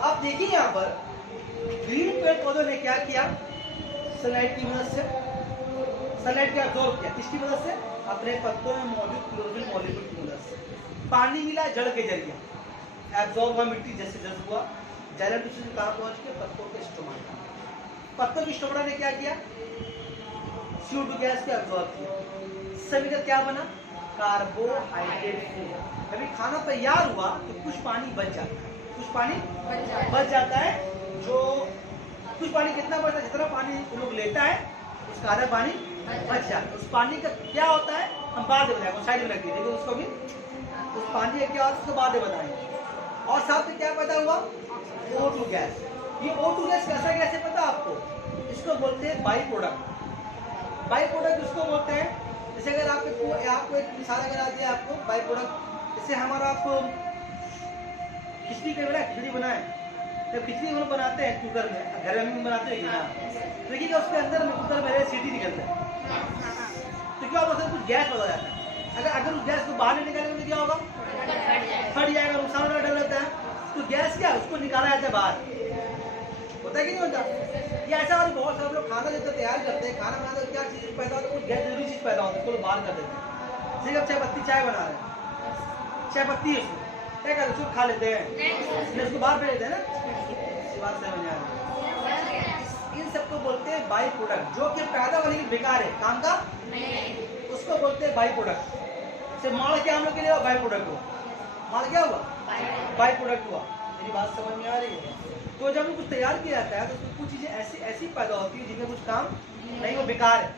आप देखिए यहाँ पर ग्रीन पेड़ पौधों ने क्या किया, सनलाइट की मदद से, सनलाइट को एब्जॉर्ब किया, किसकी मदद से, अपने पत्तों में मौजूद क्लोरोफिल मॉलिक्यूल की मदद से। पानी मिला जड़ के जरिए, एब्जॉर्ब हुआ, मिट्टी जैसे जज्ब हुआ, जाइलम टिश्यू से कहाँ पहुंच के, पत्तों के स्टोमाटा, पत्तों की स्टोमाटा ने क्या किया, CO2 गैस को एब्जॉर्ब किया, सभी का क्या बना, कार्बोहाइड्रेट। अभी खाना तैयार हुआ तो कुछ पानी बच जाता है, कुछ पानी बच जाता है, जो कुछ पानी कितना बचता है, जितना पानी लोग लेता है उसका आधा पानी बच जाता है। उस पानी का क्या होता है हम बाद में बताएंगे, साइड में रख दीजिए, देखो उसको भी, उस पानी का क्या होता है उसको बाद में बताएंगे। और साथ में क्या पैदा हुआ, O2 गैस। ये O2 गैस कैसा गैस है पता आपको, इसको बोलते हैं बाई प्रोडक्ट। बाई प्रोडक्ट उसको बोलते हैं, जैसे अगर आपको एक मिसाल अगर आ दिया आपको बाई प्रोडक्ट, जैसे हमारा आपको खिचड़ी का बना, खिचड़ी बनाए, जब खिचड़ी हम लोग बनाते हैं कुकर में, घर में बनाते हैं ना, देखिएगा उसके अंदर में कुकर में सीटी निकलता है, तो क्या होगा, कुछ गैस हो जाता है। अगर उस गैस को बाहर नहीं निकालेंगे तो क्या होगा, फट जाएगा, नुकसान का डर रहता है। तो गैस क्या, उसको निकाला जाता है बाहर, होता है कि नहीं होता। ये ऐसा और बहुत सारे लोग खाना जैसे तैयार करते हैं, खाना बनाते हैं, क्या चीज़ पैदा होता है, कुछ गैस जरूरी चीज़ पैदा होती है, उसको बाहर कर देते हैं। जैसे अब चाय पत्ती चाय बना रहे हैं, चाय पत्ती है उसको क्या करते हैं, उसको खा लेते हैं, उसको बाहर फेंक देते हैं ना, बात समझ में आ रही है। इन सबको बोलते हैं बाई प्रोडक्ट, जो कि पैदा होने के बेकार है, काम का उसको बोलते हैं बाई प्रोडक्ट। जैसे माल क्या हम लोग के लिए बाई प्रोडक्ट हुआ, माल क्या हुआ, बाई प्रोडक्ट हुआ। मेरी बात समझ में आ रही है। तो जब कुछ तैयार किया जाता है तो उसमें कुछ चीजें ऐसी पैदा होती है जिनमें कुछ काम नहीं, वो बेकार है,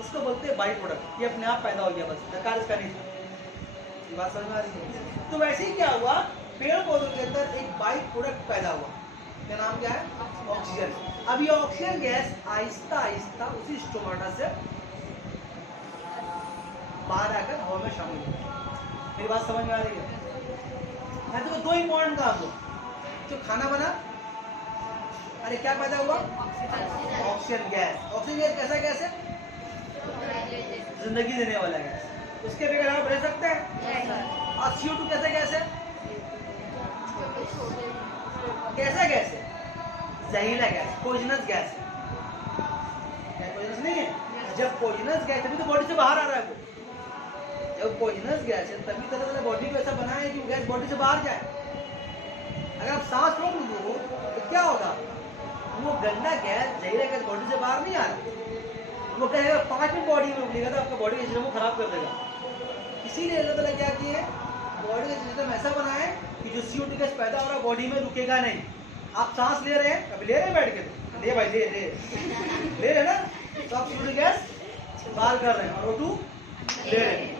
उसको बोलते हैं बाई प्रोडक्ट। ये अपने आप पैदा हो गया, बस बेकार इसका नहीं था। बात समझ में आ रही है। तो वैसे ही क्या हुआ, पेड़ पौधों के अंदर एक बाई प्रोडक्ट पैदा हुआ, क्या नाम क्या है? ऑक्सीजन। अब ये ऑक्सीजन गैस आहिस्ता आहिस्ता उसी स्टोमाटा से बाहर आकर हवा में शामिल हो। मेरी बात समझ में आ रही है? मैं तो दो इंपॉर्टेंट काम दो, जो खाना बना, अरे क्या पैदा हुआ? Oxygen gas. ऑक्सीजन गैस कैसा गैस है? जिंदगी देने वाला गैस, उसके बगैर आप रह सकते हैं? और CO2 कैसा गैस है? कैसा गैस है? जहरीला गैस, पॉइजनस गैस है। क्या पॉइजनस नहीं है? जब पॉइजनस गैस तभी तो बॉडी से बाहर आ रहा है वो। जब पॉइजनस गैस है तभी तरह बॉडी को ऐसा बना है कि वो गैस बॉडी से बाहर जाए। अगर आप सांस रोक लो तो क्या होगा? वो गंदा गैस, जहरीला गैस बॉडी से बाहर नहीं आ रहा, वो कहेगा 5 मिनट बॉडी में उगलेगा तो आपका बॉडी का सिस्टम को खराब कर देगा। इसीलिए अल्लाह ताला क्या किए, बॉडी का सिस्टम ऐसा बना है कि जो CO2 गैस पैदा हो रहा है बॉडी में रुकेगा नहीं। आप सांस ले रहे हैं, अभी ले रहे हैं बैठ के, ले भाई ले रहे ना, तो आप CO2 गैस बाहर कर रहे हैं और O2 ले रहे हैं।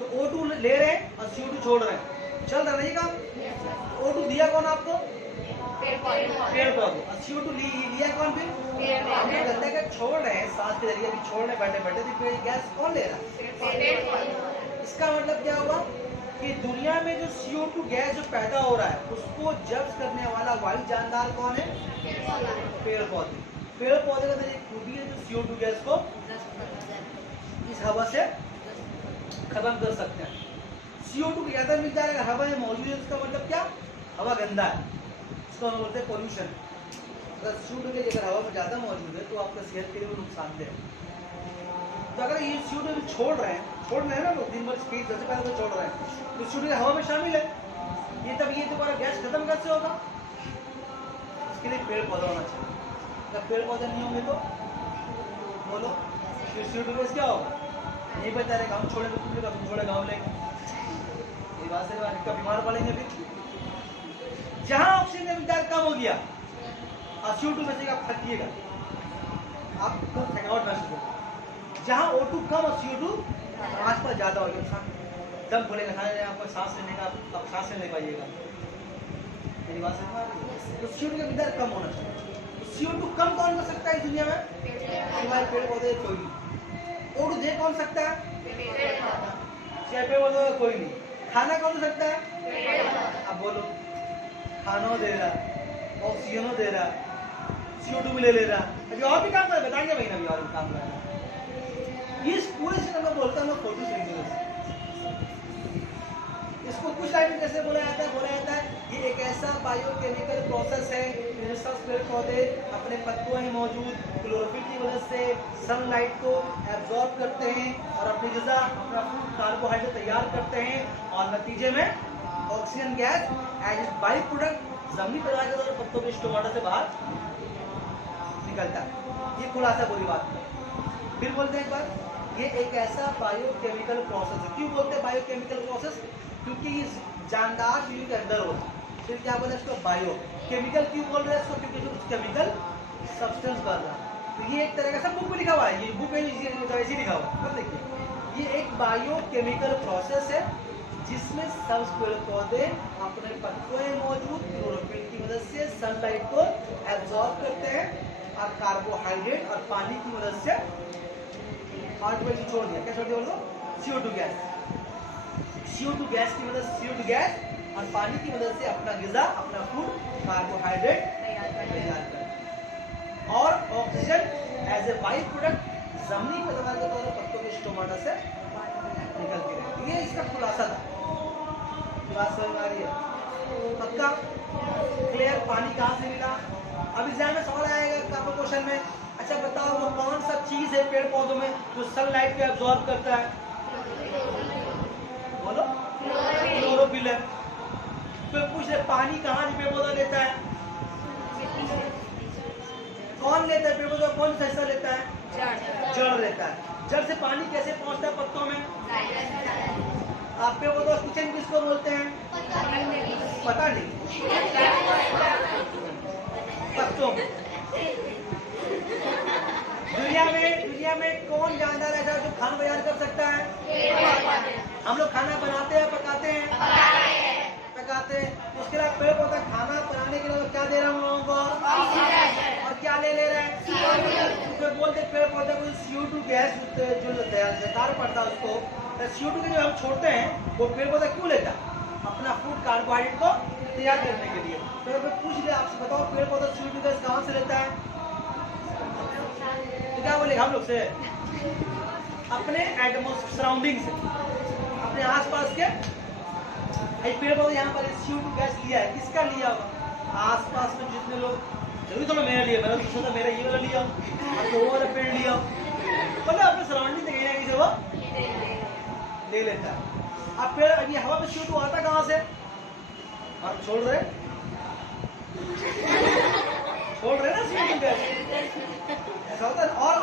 तो O2 ले रहे हैं और CO2 छोड़ रहे हैं, चल रहा नहीं काम। O2 दिया कौन आपको? पेड़ पौधे। और CO2 लिया कौन? फिर हम गंदा गैस छोड़ रहे हैं, सांस के जरिए भी छोड़ रहे हैं, बैठे बैठे, तो गैस कौन ले रहा है? इसका मतलब क्या हुआ कि दुनिया में जो CO2 गैस जो पैदा हो रहा है उसको जब्त करने वाला वायु जानदार कौन है? पेड़ पौधे। पेड़ पौधे का अंदर एक खूबी है जो CO2 गैस को इस हवा से खत्म कर सकते हैं। CO2 की ज्यादा मिल जाएगा, हवा में मौजूद है, उसका मतलब क्या? हवा गंदा है, इसको हम बोलते हैं पोल्यूशन। अगर CO2 की अगर हवा में ज्यादा मौजूद है तो आपका सेहत के लिए वो नुकसानदेह है। तो अगर ये CO2 छोड़ रहे हैं ना, लोग दिन भर स्पीड 10 पैर में छोड़ रहे हैं, तो CO2 हवा में शामिल है, ये तब ये दोबारा गैस खत्म कैसे होगा? इसके लिए पेड़ पौधा होना चाहिए। अगर पेड़ पौधे नहीं होंगे तो बोलो फिर CO2 गैस क्या होगा? नहीं बचा रहेगा, हम छोड़ेंगे, तुम छोड़े गाँव लेंगे, ये बात से इसका बीमार पड़ेंगे। फिर जहाँ ऑक्सीजन का मिकदार कम हो गया और CO2 बचेगा, आप थकिएगा, आपको थकावट महसूस होगा। जहाँ O2 कम और CO2 आसपास ज्यादा हो गया, दम खुलेगा, आपको सांस लेने का, आप सांस नहीं ले पाइएगा। मेरी बात समझ में आ रही है? तो CO2 का मिकदार कम होना चाहिए। तो CO2 कम कौन कर सकता है इस दुनिया में? सिवाय पेड़ पौधे कोई नहीं। O2 दे कौन सकता है? सिवाय पेड़ पौधे कोई नहीं। खाना कौन सकता है? अब बोलो, खाना दे रहा, ऑक्सीजन दे रहा, CO2 भी ले रहा, अभी और भी काम कर बताएंगे भाई ना, अभी और भी काम कर रहा है। इस पूरे सिस्टम में बोलता हूँ फोटोसिंथेसिस। इसको कुछ टाइम कैसे बोला जाता है ये एक ऐसा बायोकेमिकल प्रोसेस है जिसमें पेड़ पौधे अपने पत्तों में मौजूद क्लोरोफिल की वजह से सनलाइट को एब्जॉर्ब करते हैं और अपनी ग़िज़ा, अपना कार्बोहाइड्रेट तैयार करते हैं, और नतीजे में oxygen gas as by product जमीनी पदार्थ और पत्तों के स्टोमाटा से बाहर निकलता है। ये खुलासा पूरी बात है। फिर बोलते हैं एक बार, ये एक ऐसा बायोकेमिकल प्रोसेस है। क्यों बोलते हैं बायोकेमिकल प्रोसेस? क्योंकि ये जानदार जीव के अंदर होता है। फिर क्या बोलते हैं इसको? Bio chemical. क्यों बोल रहे हैं इसको? क्योंकि कुछ केमिकल सब्सटेंस बन रहा है। तो ये एक तरह का, सब बुक में लिखा हुआ है, ये बुक में ऐसे लिखा हुआ है, देखिए ये एक बायोकेमिकल प्रोसेस है जिसमें सब पेड़ पौधे अपने पत्तों में मौजूद क्लोरोफिल की मदद से सनलाइट को एब्जॉर्ब करते हैं और कार्बोहाइड्रेट और पानी की मदद से ऑटोमेटिक छोड़ दिया। क्या छोड़ दिया बोलो? CO2 gas. CO2 गैस की मदद, CO2 गैस और पानी की मदद से अपना ग़िज़ा, अपना फूड, कार्बोहाइड्रेट तैयार कर, और oxygen as a by product जमीनी पदार्थ के तौर पर पत्तों के स्टोमाटा से निकलती रहती है। ये इसका खुलासा था। बात समझ में आ रही है? पक्का क्लियर? पानी कहाँ से मिला? अब एग्जाम में सवाल आएगा आपको क्वेश्चन में, अच्छा बताओ वो कौन सा चीज है पेड़ पौधों में जो सनलाइट को एब्जॉर्ब करता है? बोलो, क्लोरोफिल है। फिर पूछ रहे पानी कहाँ से पेड़ पौधा लेता है? कौन लेता है पेड़ पौधा? कौन सा हिस्सा लेता है? जड़ लेता है। जड़ से पानी कैसे पहुंचता है पत्तों में? आप पेड़ पौधा किचन किसको बोलते हैं? पता नहीं, पत्तों में। दुनिया में कौन जानदार ऐसा जो खाना तैयार कर सकता है? हम लोग खाना बनाते हैं, पकाते हैं, पकाते हैं। उस उसके बाद पेड़ पौधा खाना बनाने के लिए क्या दे रहा हूँ लोगों को, और क्या ले रहा है, तो बोलते पेड़ पौधे को CO2 गैस जो बेकार पड़ता है उसको, CO2 के जो हम छोड़ते हैं वो पेड़ पौधा क्यों लेता है, अपना फूड कार्बोहाइड्रेट को तैयार करने के लिए। तो मैं पूछ लिया आपसे, बताओ पेड़ पौधा CO2 गैस कहाँ से लेता है, तो क्या बोलेगा हम लोग से, अपने एटमॉस्फेयर सराउंडिंग से, अपने आसपास के। पेड़ पौधे यहाँ पर CO2 गैस लिया है, किसका लिया होगा, आसपास में जितने लोग, जरूरी तो मेरा लिया, मैंने तो सोचा मेरा ये वाला लिया, अब तो वो वाला पेड़ लिया, मतलब अपने सराउंडिंग से कहीं ना कहीं से वो ले लेता है। अब पेड़, अभी हवा में CO2 आता कहाँ से, आप छोड़ रहे ना CO2 गैस, ऐसा होता है। और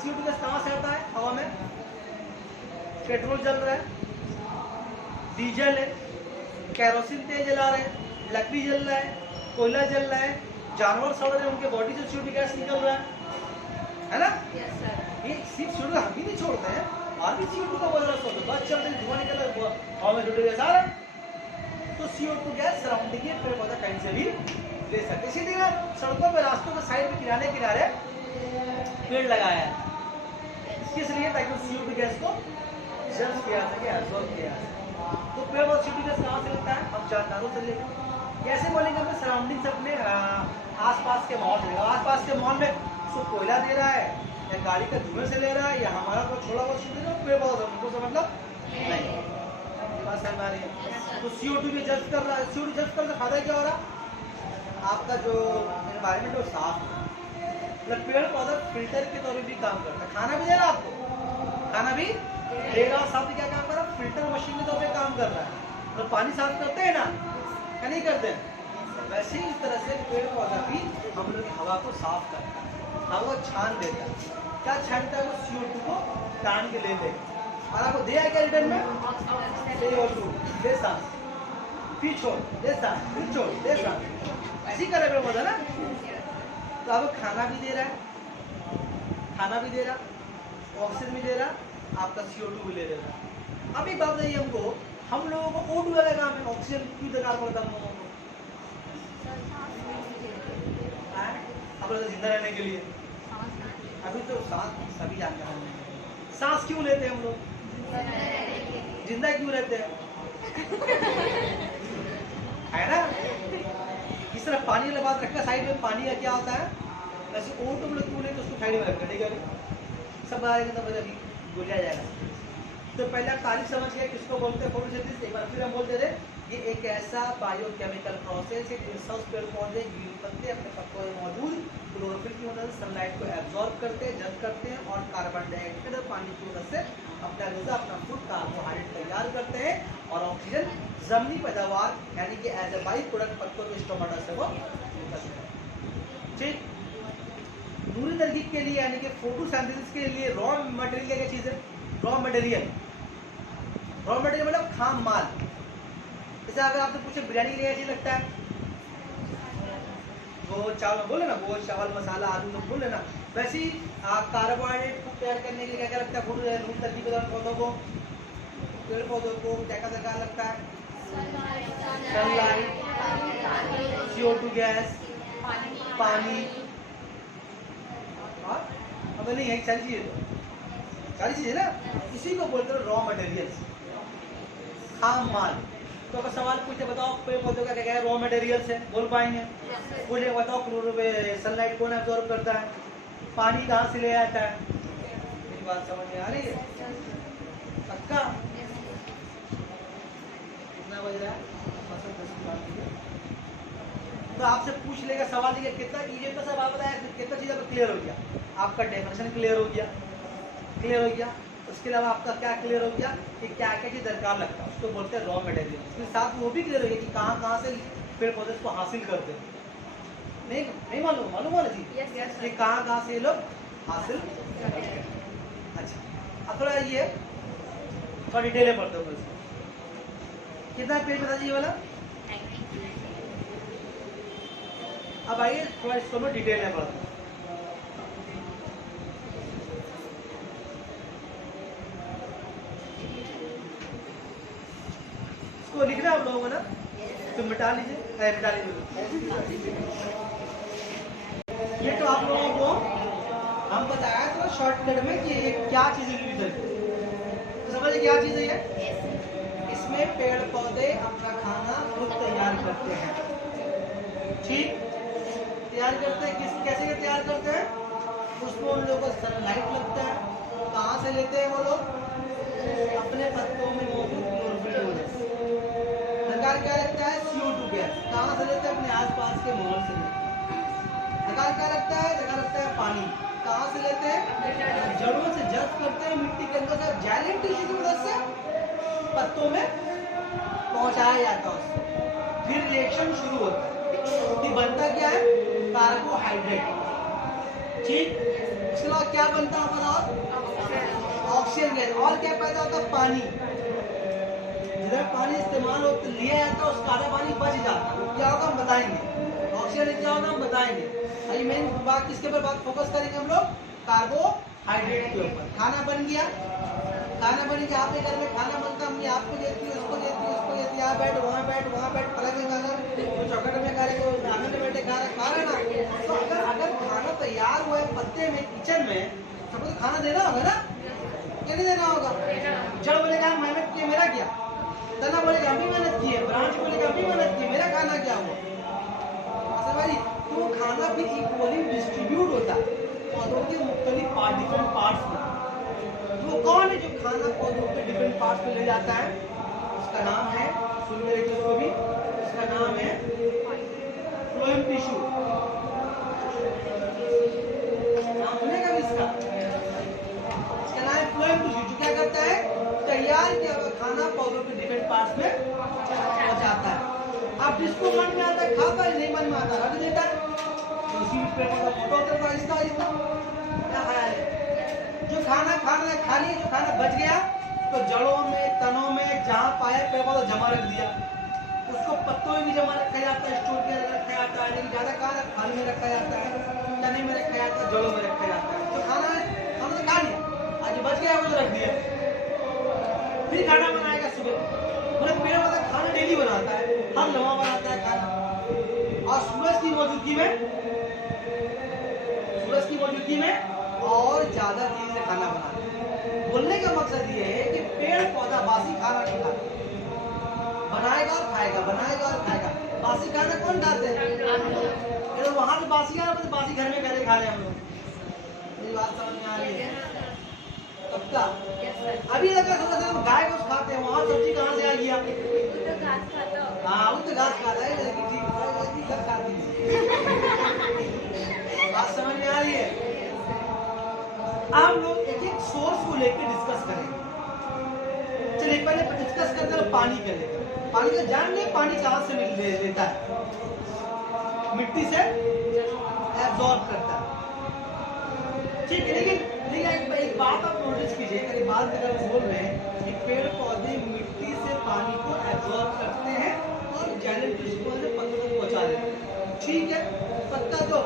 CO2 गैस कहाँ से आता है हवा में, पेट्रोल जल रहा है, डीजल है, केरोसिन तेल जला रहे हैं, लकड़ी जल रहा है, कोयला जल रहा है, जानवर सड़ रहे हैं, उनके बॉडी से CO2 गैस निकल रहा है ना। ये सिर्फ CO2 हम ही नहीं छोड़ते हैं, और भी CO2 का बहुत ज्यादा बस चल रही धुआं निकल रहा है, हवा में CO2 गैस आ रहा है, तो CO2 गैस सराउंडिंग के पेड़ पौधा कहीं से भी ले सकते। इसीलिए सड़कों पर, रास्तों के साइड में किनारे किनारे पेड़ लगाया है, किस लिए, ताकि CO2 गैस को जब्त किया सके, एब्जॉर्ब किया सके। तो पेड़ पौधा CO2 गैस कहाँ से लेता है, हम जानदारों से लेते हैं। कैसे बोलेंगे, अपने सराउंडिंग से, अपने आसपास के माहौल से, आसपास के माहौल में उसको कोयला दे रहा है या गाड़ी का धुएं से ले रहा है या हमारा को छोड़ा हुआ CO2 पेड़ पौधा उनको से मतलब नहीं, बात समझ आ रही है। तो CO2 भी जब्त कर रहा है, CO2 जब्त करने से फायदा क्या हो रहा है, आपका जो एनवायरमेंट है वो साफ है, मतलब पेड़ पौधा फिल्टर के तौर पर भी काम करता है, खाना भी दे रहा है आपको, खाना भी देगा, साथ क्या काम कर रहा है, फिल्टर मशीन के तौर पे काम कर रहा है, और पानी साफ करते हैं ना, क्या नहीं करते हैं, वैसे ही इस तरह से पेड़ पौधा भी हम लोग की हवा को साफ करता है, हवा को छान देता है, क्या छानता है, वो CO2 को टान के ले लेगा, और आपको दिया क्या रिटर्न में, CO2 दे सांस, फिर छोड़ दे सांस, फिर छोड़ दे सांस, ऐसे ही कर रहे पेड़ पौधा ना। तो आपको खाना भी दे रहा है, खाना भी दे रहा, ऑक्सीजन भी दे रहा, आपका CO2 भी ले रहा है। अब एक बात बताइए हमको, हम लोगों को O2 वाला काम है, ऑक्सीजन क्यों दरकार पड़ता है हम लोगों को, अब जिंदा रहने के लिए, अभी तो सांस सभी जानते हैं, सांस क्यों लेते हैं हम लोग, जिंदा क्यों रहते हैं, है ना। इस तरह पानी वाला बात रखा साइड में, पानी का क्या होता है, वैसे O2 हम लोग क्यों लेते उसको साइड में रखा, ठीक है, सब आएगा तो अभी बोला जाएगा। तो पहले आप तारीफ समझ गए किसको बोलते हैं फोटोसिंथेसिस, एक बार फिर हम बोलते थे, ये एक ऐसा बायोकेमिकल प्रोसेस है जिसमें पेड़ पौधे, ग्रीन पत्ते अपने पत्तों में मौजूद क्लोरोफिल की मदद से सनलाइट को एब्जॉर्ब करते हैं, जब्त करते हैं, और कार्बन डाइऑक्साइड और पानी की मदद से अपना गज़ा, अपना फूड कार्बोहाइड्रेट तैयार करते हैं, और ऑक्सीजन जमीनी पैदावार यानी कि एज ए बाई प्रोडक्ट पत्तों के स्टोमाटा से वो निकलते हैं। ठीक, नूरी तरकीब के लिए यानी कि फोटोसिंथेसिस के लिए रॉ मटेरियल क्या चीज़ है, रॉ मटेरियल मतलब खाम माल। जैसे अगर आपसे पूछे बिरयानी के लिए क्या लगता है, गोश्त चावल बोले ना, गोश्त चावल मसाला आलू तो बोले ना, वैसे ही कार्बोहाइड्रेट को तैयार करने के लिए क्या क्या लगता है, फूड नूरी तरकीब के दौरान पौधों को, पेड़ पौधों को क्या क्या दरकार लगता है, सनलाइट, CO2 गैस, पानी, और अब नहीं है सारी चीजें ना, इसी को बोलते हैं रॉ मटेरियल्स, खाम माल। तो अगर सवाल पूछते बताओ पेड़ पौधों का क्या क्या रॉ मटेरियल्स है, बोल पाएंगे, बोले बताओ सनलाइट कौन एब्जॉर्ब करता है, पानी कहाँ से ले आता है, मेरी बात समझ में आ रही है, पक्का कितना बज रहा है, तो आपसे पूछ लेगा सवाल दिया कितना कीजिए, तो सब आप बताया कितना चीज़ आपका क्लियर हो गया, आपका डेफिनेशन क्लियर हो गया, उसके अलावा आपका क्या क्लियर हो गया कि क्या क्या चीज़ दरकार लगता है, उसको बोलते हैं रॉ मटेरियल। उसके साथ वो भी क्लियर हो गया कि कहाँ कहाँ से पेड़ पौधे इसको हासिल करते हैं, नहीं मालूम हो ना जी, कि कहाँ से ये लोग हासिल करते हैं। अच्छा, अब थोड़ा ये थोड़ा डिटेल में पढ़ते हो, कितना पेज बता दीजिए वाला। अब आइए थोड़ा इसको मैं डिटेल में पढ़ता हूँ। इसको लिखना आप लोगों को ना, तो मिटा ये तो आप लोगों को हम बताया था शॉर्टकट में कि ये क्या चीज़ यूज है, तो समझिए क्या चीज़ है ये। इसमें पेड़ पौधे अपना खाना खुद तैयार करते हैं, ठीक, तैयार करते हैं। किस कैसे तैयार करते हैं, उसमें उन लोगों को सनलाइट लगता है। कहाँ से लेते हैं वो लोग, अपने पत्तों में मौजूद क्लोरोफिल गैस। सरकार क्या लगता है, CO2 गैस। कहाँ से लेते हैं, अपने आसपास के माहौल से लेते हैं। सरकार क्या लगता है, जगह लगता है पानी। कहाँ से लेते हैं, जड़ों से जज्ब करते हैं, मिट्टी के अंदर से जाइलेंट टिश्यू की मदद से पत्तों में पहुंचाया जाता है उससे। फिर रिएक्शन शुरू होता है कि बनता क्या है, कार्बोहाइड्रेट, ठीक। उसके बाद क्या बनता है हमारा, ऑक्सीजन गैस। और क्या पैदा होता है, पानी। जिधर पानी इस्तेमाल होता लिया जाता है उसका आधा पानी बच जाता है, क्या होगा हम बताएंगे। ऑक्सीजन क्या होगा हम बताएंगे। अभी मेन बात किसके ऊपर बात फोकस करेंगे हम लोग, कार्बोहाइड्रेट के ऊपर। खाना बन गया, खाना बन गया, आपके घर में खाना बनता, मम्मी आपको देती है, उसको देती है, उसको देती है, यहाँ बैठ वहाँ बैठ वहाँ बैठ, अलग में खा रहा, चौकट में खा रहे, आंगन में बैठे खा रहे ना। तो अगर खाना तैयार हुआ है पत्ते में, किचन में, सबको तो खाना देना होगा ना, क्या नहीं देना होगा। जड़ बोलेगा मेहनत की, मेरा क्या, तना बोलेगा अभी मेहनत की है, ब्रांच बोलेगा अभी मेहनत की, मेरा खाना क्या हुआ। भाई तो खाना भी इक्वली डिस्ट्रीब्यूट होता है पौधों के मुख्तलिफ डिफरेंट पार्ट्स में। वो कौन है जो खाना पौधों के डिफरेंट पार्ट्स में ले जाता है, उसका नाम है, सुन ले इसको भी, उसका नाम है फ्लोएम टिश्यू। नाम सुनेगा भी इसका नाम है फ्लोएम टिश्यू, जो क्या करता है, तैयार किया हुआ खाना पौधों के डिफरेंट पार्ट्स में पहुंचाता है। अब जिसको मन में आता है खाता है, नहीं मन में आता रख देता है, तो उसी पे मोटा होता है आहिस्ता आहिस्ता। क्या ख्याल है, जो खाना खाना खा लिया, जो खाना बच गया तो जड़ों में, तनों में, जहाँ पाया पेड़ पौधा जमा रख दिया, उसको पत्तों में भी जमा रखा जाता है, स्टोर किया रखा जाता है। लेकिन ज्यादा कहाँ खाने में रखा जाता है, तने में रखा जाता है, जड़ों में रखा जाता है। तो खाना तो खा लिया, आज बच गया वो तो रख दिया, फिर खाना बनाएगा सुबह। मतलब पेड़ पौधा खाना डेली बनाता है, हर लम्हा बनाता है खाना। और सूरज की मौजूदगी में और ज्यादा तेजी से खाना बनाता है। बोलने का मकसद ये है कि पेड़ पौधा बासी खाना नहीं खाता, बनाएगा और खाएगा, बनाएगा और खाएगा। बासी खाना कौन खाते हैं, वहां से बासी खाना, बासी घर में पहले खा रहे हम लोग। मेरी बात समझ में आ रही है, पक्का। अभी लगा थोड़ा सा गाय को खाते हैं, वहाँ सब्जी कहाँ से आ गया, हाँ वो तो घास खाता है, लेकिन ठीक सब खाती है। बात समझ में आ रही है। हम लोग एक एक सोर्स को लेकर डिस्कस करेंगे। चलिए पहले डिस्कस करते हैं पानी के लेकर। पानी का जान ले, पानी कहाँ से मिल लेता है, मिट्टी से एब्जॉर्ब करता है, ठीक है। लेकिन एक बात आप नोटिस कीजिए, अगर बात अगर बोल रहे हैं कि पेड़ पौधे मिट्टी से पानी को एब्जॉर्ब करते हैं और जाइलेंट टिश्यू को पत्तों तक पहुंचा देते हैं, ठीक है, पत्ता तो।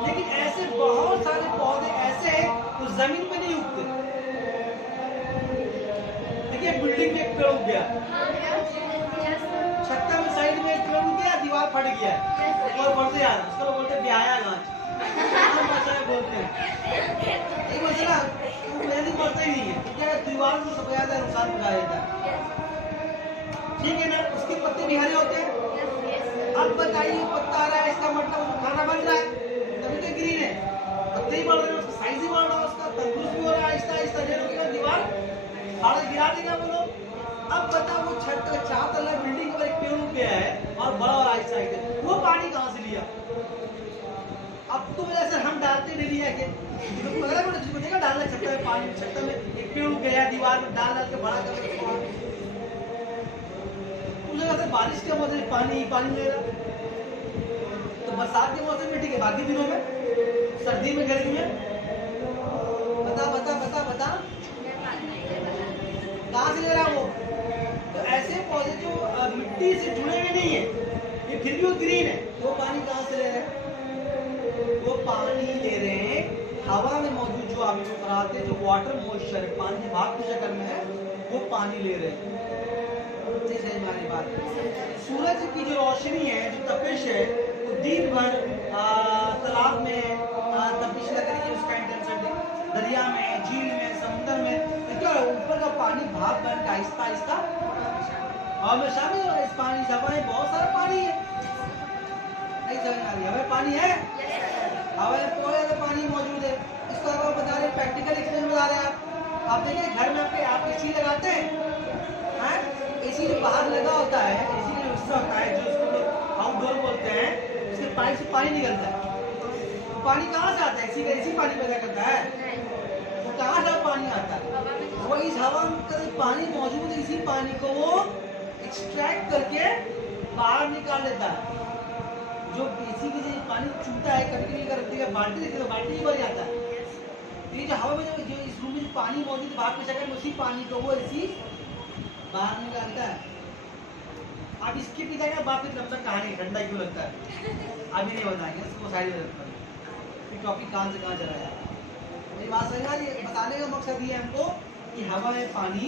लेकिन ऐसे बहुत सारे पौधे ऐसे हैं जो जमीन पे नहीं उगते। देखिए बिल्डिंग में एक पेड़ उग गया, छत्ता में साइड में एक पेड़ उग गया, दीवार फट गया और बढ़ते यार, उसको बोलते हैं ब्याया गांच, बोलते हैं। एक मसला मेहंदी पड़ता ही नहीं है, क्या दीवार को सफेद है, नुकसान पहुंचा देता है, ठीक है ना। उसके पत्ते भी हरे होते हैं। अब बताइए पत्ता आ रहा है, इसका मतलब खाना बन रहा है, तभी तो ग्रीन है, पत्ते ही बढ़ रहे हैं, उसका साइज ही बढ़ रहा है, उसका तंदुरुस्त भी हो रहा है, आहिस्ता आहिस्ता दीवार फाड़ गिरा देगा वो लोग। अब बता वो छत का 4 तला बिल्डिंग पर एक पेड़ उग गया है और बड़ा और आहिस्ता आहिस्ता, वो पानी कहाँ से लिया। अब तो वजह से हम डालते डेली आके, देखा डालना छत्ता में पानी, छत्ता में एक पेड़ उग गया, दीवार में डाल के बड़ा कर बारिश के मौसम में पानी मिलेगा, तो बरसात के मौसम में ठीक है, बाकी दिनों में, सर्दी में, गर्मी में, बता बता बता बता कहाँ से ले रहा है वो। तो ऐसे पौधे जो मिट्टी से जुड़े हुए नहीं है, ये फिर भी वो ग्रीन है, वो पानी कहाँ से ले रहे हैं, वो पानी ले रहे हैं हवा में मौजूद जो अमीनो पदार्थ है, जो वाटर मॉइस्चर, पानी भाप की शक्ल में है, वो पानी ले रहे हैं। हमारी बात सूरज की जो रोशनी है, जो तपिश है, वो दिन भर तालाब में तपिश लग रही है, उसका इंटेंसिटी दरिया में, झील में, समुद्र में, तो क्या ऊपर का पानी भाप बन के आहिस्ता आहिस्ता हवा में शामिल हो रहा है। इस पानी हवा में बहुत सारा पानी है, नहीं समझ आ रही? हवा में पानी है, हवा में बहुत ज्यादा पानी मौजूद है। इसको आप बता रहे, प्रैक्टिकल एक्सपीरियंस बता रहे हैं आप देखिए घर में आपके आप एसी लगाते हैं, एसी जो बाहर लगा होता है, एसी जो हिस्सा होता है, जो उसको आउटडोर बोलते हैं, उसके पाइप से पानी निकलता है। तो पानी कहाँ से आता है? एसी का एसी पानी पैदा करता है, तो कहाँ से पानी आता है? वो इस हवा में पानी मौजूद है, इसी पानी को वो एक्सट्रैक्ट करके बाहर निकाल लेता है। जो एसी की जो पानी चूता है, कभी कभी करती है बाल्टी देखते तो बाल्टी ही भर जाता है। ये जो हवा में जो इस रूम में पानी मौजूद है, भाप की शक्ल में, उसी पानी को वो एसी बाहर निकालता है। आप इसके पिता का बाप की तरफ से कहानी ठंडा क्यों लगता है अभी नहीं बताएंगे, इसको साइड में रखते हैं। टॉपिक कहाँ से कहाँ चला जाए, मेरी बात समझ आ रही है? बताने का मकसद ये है हमको कि हवा में पानी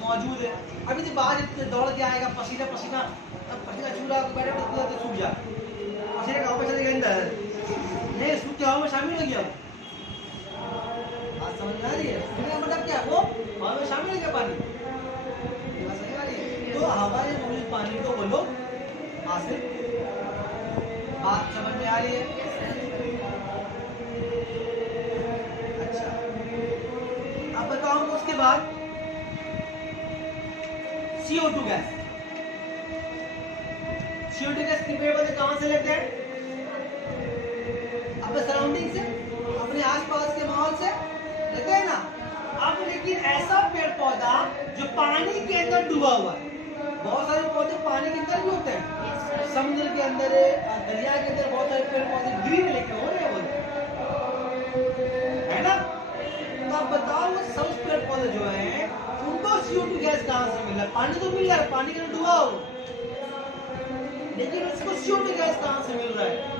मौजूद है। अभी तो बाहर दौड़ के आएगा, पसीना पसीना, अब पसीना चूड़ा बैठे तो सूख जाए, पसीने का हवा चले गए अंदर, नहीं सूख के हवा में शामिल हो गया। बात समझ में आ रही है? मतलब क्या, वो हवा में शामिल हो गया पानी। तो हमारे मौजूद पानी को बोलो हासिल। बात समझ में आ रही है? अच्छा, अब बताओ उसके बाद CO2 गैस। CO2 गैस कितने बजे कहां से लेते हैं? अपने सराउंडिंग से, अपने आसपास के माहौल से लेते हैं ना। अब लेकिन ऐसा पेड़ पौधा जो पानी के अंदर डूबा हुआ है, बहुत सारे पौधे पानी के अंदर भी होते हैं, समुद्र के अंदर, दरिया के अंदर बहुत सारे पेड़ पौधे ग्रीन लेके हो रहे हैं, है ना? तो आप बताओ वो सब पेड़ पौधे जो हैं उनको CO2 गैस कहाँ से मिल रहा है? पानी तो मिल रहा है, पानी के अंदर डूबा हो, लेकिन उसको CO2 गैस कहाँ से मिल रहा है?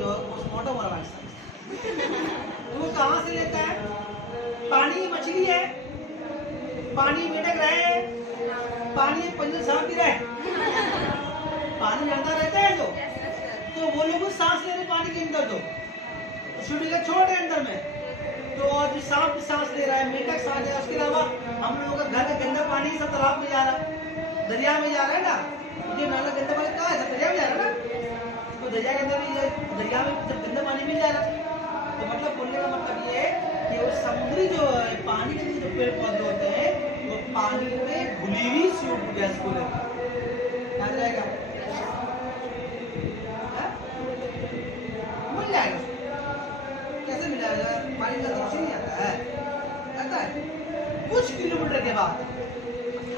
पोस्टमार्टम हो रहा है, वो कहाँ से लेता है? पानी मछली है, पानी मेढक रहे, पानी पंजल सांप भी रहे, पानी में अंदर रहते हैं तो वो लोग सांस ले रहे पानी के अंदर, तो CO2 गैस छोड़ रहे अंदर में। तो और जो सांप भी सांस ले रहा है, मेढक सांस ले रहा है, उसके अलावा हम लोगों का घर का गंदा पानी सब तालाब में जा रहा है, दरिया में जा रहा है ना। ये नाला गंदा पानी कहाँ है? सब दरिया में जा रहा है ना। तो दरिया के अंदर भी, दरिया में जब गंदा पानी मिल जा रहा है, तो मतलब बोलने का मतलब ये है कि वो समुद्री जो पानी के जो पेड़ पौधे होते हैं वो पानी में घुली हुई CO2 गैस को लेते हैं। याद रहेगा? मिल जाएगा। कैसे मिल जाएगा? पानी का दोष नहीं आता है, आता है कुछ किलोमीटर के बाद।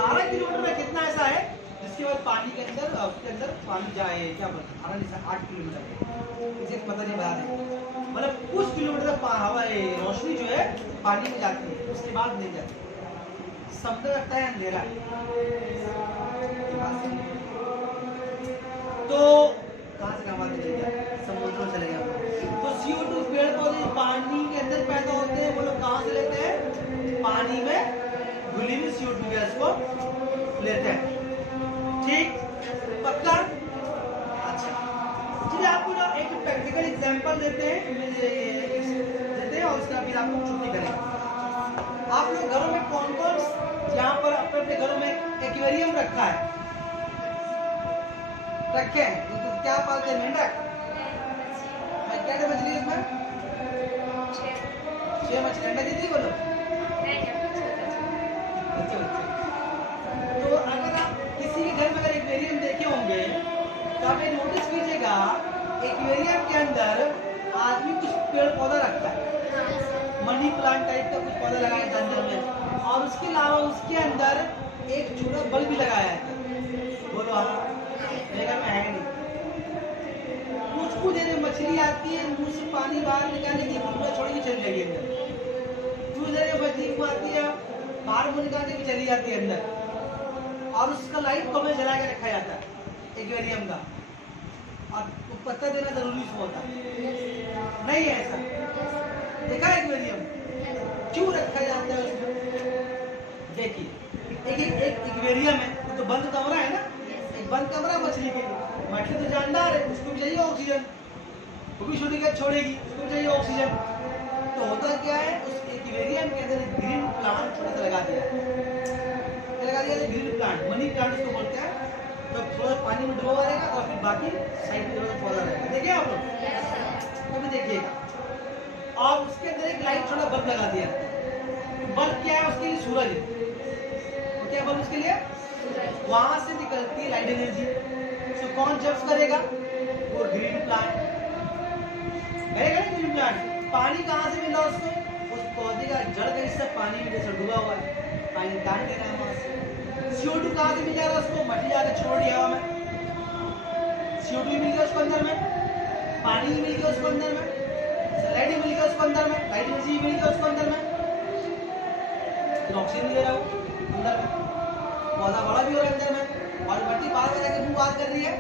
18 किलोमीटर में कितना ऐसा है जिसके बाद पानी के अंदर, उसके अंदर पानी जाए, क्या बोलते हैं, 8 किलोमीटर, इसे पता नहीं बता दें, मतलब कुछ किलोमीटर तक हवा रोशनी जो है पानी में जाती है, उसके बाद नहीं जाती। समुद्र लगता है अंधेरा। तो कहाँ से कहाँ चले गया? समुद्र में चले गया। तो CO2 पेड़ पौधे पानी के अंदर पैदा होते हैं, वो लोग कहाँ से लेते हैं? पानी में घुली हुई CO2 गैस को लेते हैं। ठीक, पक्का? अच्छा, चलिए आपको ना एक प्रैक्टिकल एग्जांपल देते हैं और उसका फिर आपको छुट्टी करेंगे। आप लोग घरों में कौन कौन यहाँ पर अपने अपने घरों में एक्वेरियम रखा है? रखे हैं? तो क्या पालते हैं? मेंढक? क्या मछली इसमें? 6 मछली। अंडा देती बोलो? बच्चे। तो अगर आप किसी के घर में अगर एक्वेरियम देखे होंगे तो आप ये नोटिस कीजिएगा, एक्वेरियम के अंदर आदमी कुछ पेड़ पौधा रखता है, मनी प्लांट टाइप का कुछ पौधा लगाया था अंदर में, और उसके अलावा उसके अंदर एक छोटा बल्ब भी लगाया है। बोलो हाँ, मेरे घर में है नहीं। कुछ देर में मछली आती है, मुंह से पानी बाहर निकालने की पूरा छोड़ के चली जाएगी अंदर। कुछ देर में मछली को आती है, बाहर मुंह निकालने की चली जाती है अंदर, और उसका लाइट को हमें जला के रखा जाता है एक्वेरियम का, और पत्ता देना जरूरी उसमें होता है, नहीं है ऐसा? देखा एक्वेरियम क्यों रखा जाता है उसमें? देखिए एक एक्वेरियम है तो बंद कमरा है ना, एक बंद कमरा मछली के लिए। मछली तो जानदार है, उसको भी चाहिए ऑक्सीजन, वो भी छोटी गैस छोड़ेगी, उसको भी चाहिए ऑक्सीजन। तो होता क्या है, उस एक्वेरियम के अंदर एक ग्रीन प्लांट थोड़ा सा लगा दिया, ग्रीन प्लांट, मनी प्लांट उसको बोलते हैं। तो थोड़ा पानी में डुबा रहेगा और फिर बाकी साइड में थोड़ा पौधा रहेगा। देखिए आप लोग कभी देखिएगा। और उसके अंदर एक लाइट छोटा बल्ब लगा दिया। बल्ब क्या है उसके लिए? सूरज है। तो क्या बल्ब उसके लिए? वहां से निकलती है लाइट एनर्जी। तो कौन जब्स करेगा? वो ग्रीन प्लांट करेगा ना। ग्रीन प्लांट पानी कहाँ से मिला उसको? उस पौधे का जड़ का हिस्सा पानी में जैसे डूबा हुआ है, पानी डाल दे रहा है वहां से। CO2 कहाँ से मिल जा रहा है उसको? मछली जाकर छोड़ दिया हवा में, CO2 मिल गया उसको अंदर में, पानी भी मिल गया उसको अंदर में, सनलाइट भी मिल गया उसको अंदर में, लाइट एनर्जी मिल गया उसको अंदर में, ऑक्सीजन ले रहा है अंदर में, पौधा बड़ा भी हो रहा है अंदर में। और मट्टी बार बार आके मुंह बात कर रही है,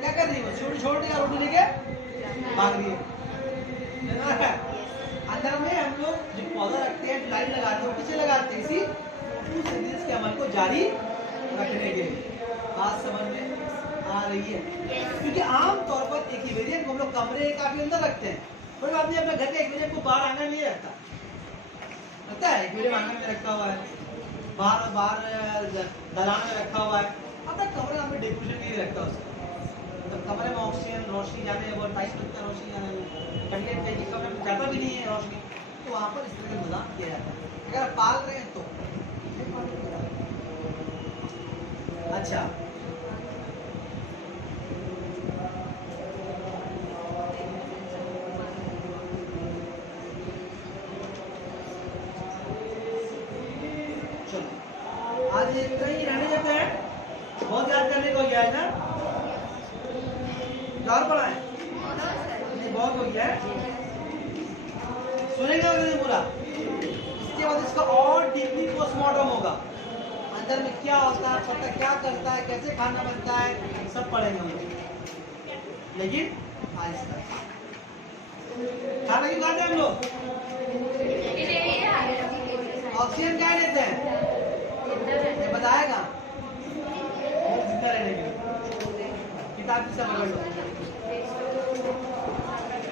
क्या कर रही है? वो छोड़ छोड़ दिया, रोटी लेके भाग रही है। अंदर में हम लोग जो पौधा रखते हैं, लाइन लगाते हैं, किसे लगाते हैं? इसी फोटोसिंथेसिस के अमल को जारी रखने के लिए। बात समझ में आ रही है? क्योंकि आमतौर पर एक्वेरियम को हम लोग कमरे काफी अंदर रखते हैं। कोई बात नहीं, अपने घर के एक्वेरियम को बाहर आंगन में रखता है, एक्वेरियम आंगन में रखा हुआ है, बाहर दलान में रखा हुआ है। अपना कमरा में डेकोरेशन के लिए रखता है उसको। मतलब कमरे में ऑक्सीजन रोशनी जाने बहुत टाइट लगता है, रोशनी जाने में कंटेंट के कमरे में जाता भी नहीं है रोशनी, तो वहाँ पर इस तरह का इंतजाम किया जाता है। अगर आप पाल रहे हैं तो अच्छा। चलो आज इतना ही रहने देते हैं, बहुत याद करने को गया है ना। और पढ़ा है नहीं, बहुत हो गया है। सुनेंगे नहीं पूरा, इसके बाद इसका और डीपली पोस्टमार्टम होगा। अंदर में क्या होता है, पता क्या करता है, कैसे खाना बनता है, सब पढ़ेंगे हम लोग। लेकिन आहिस्ता खाना क्यों खाते हैं हम लोग? ऑक्सीजन क्या लेते हैं? ये बताएगा जिंदा रहने के लिए। किताब की समझ लो।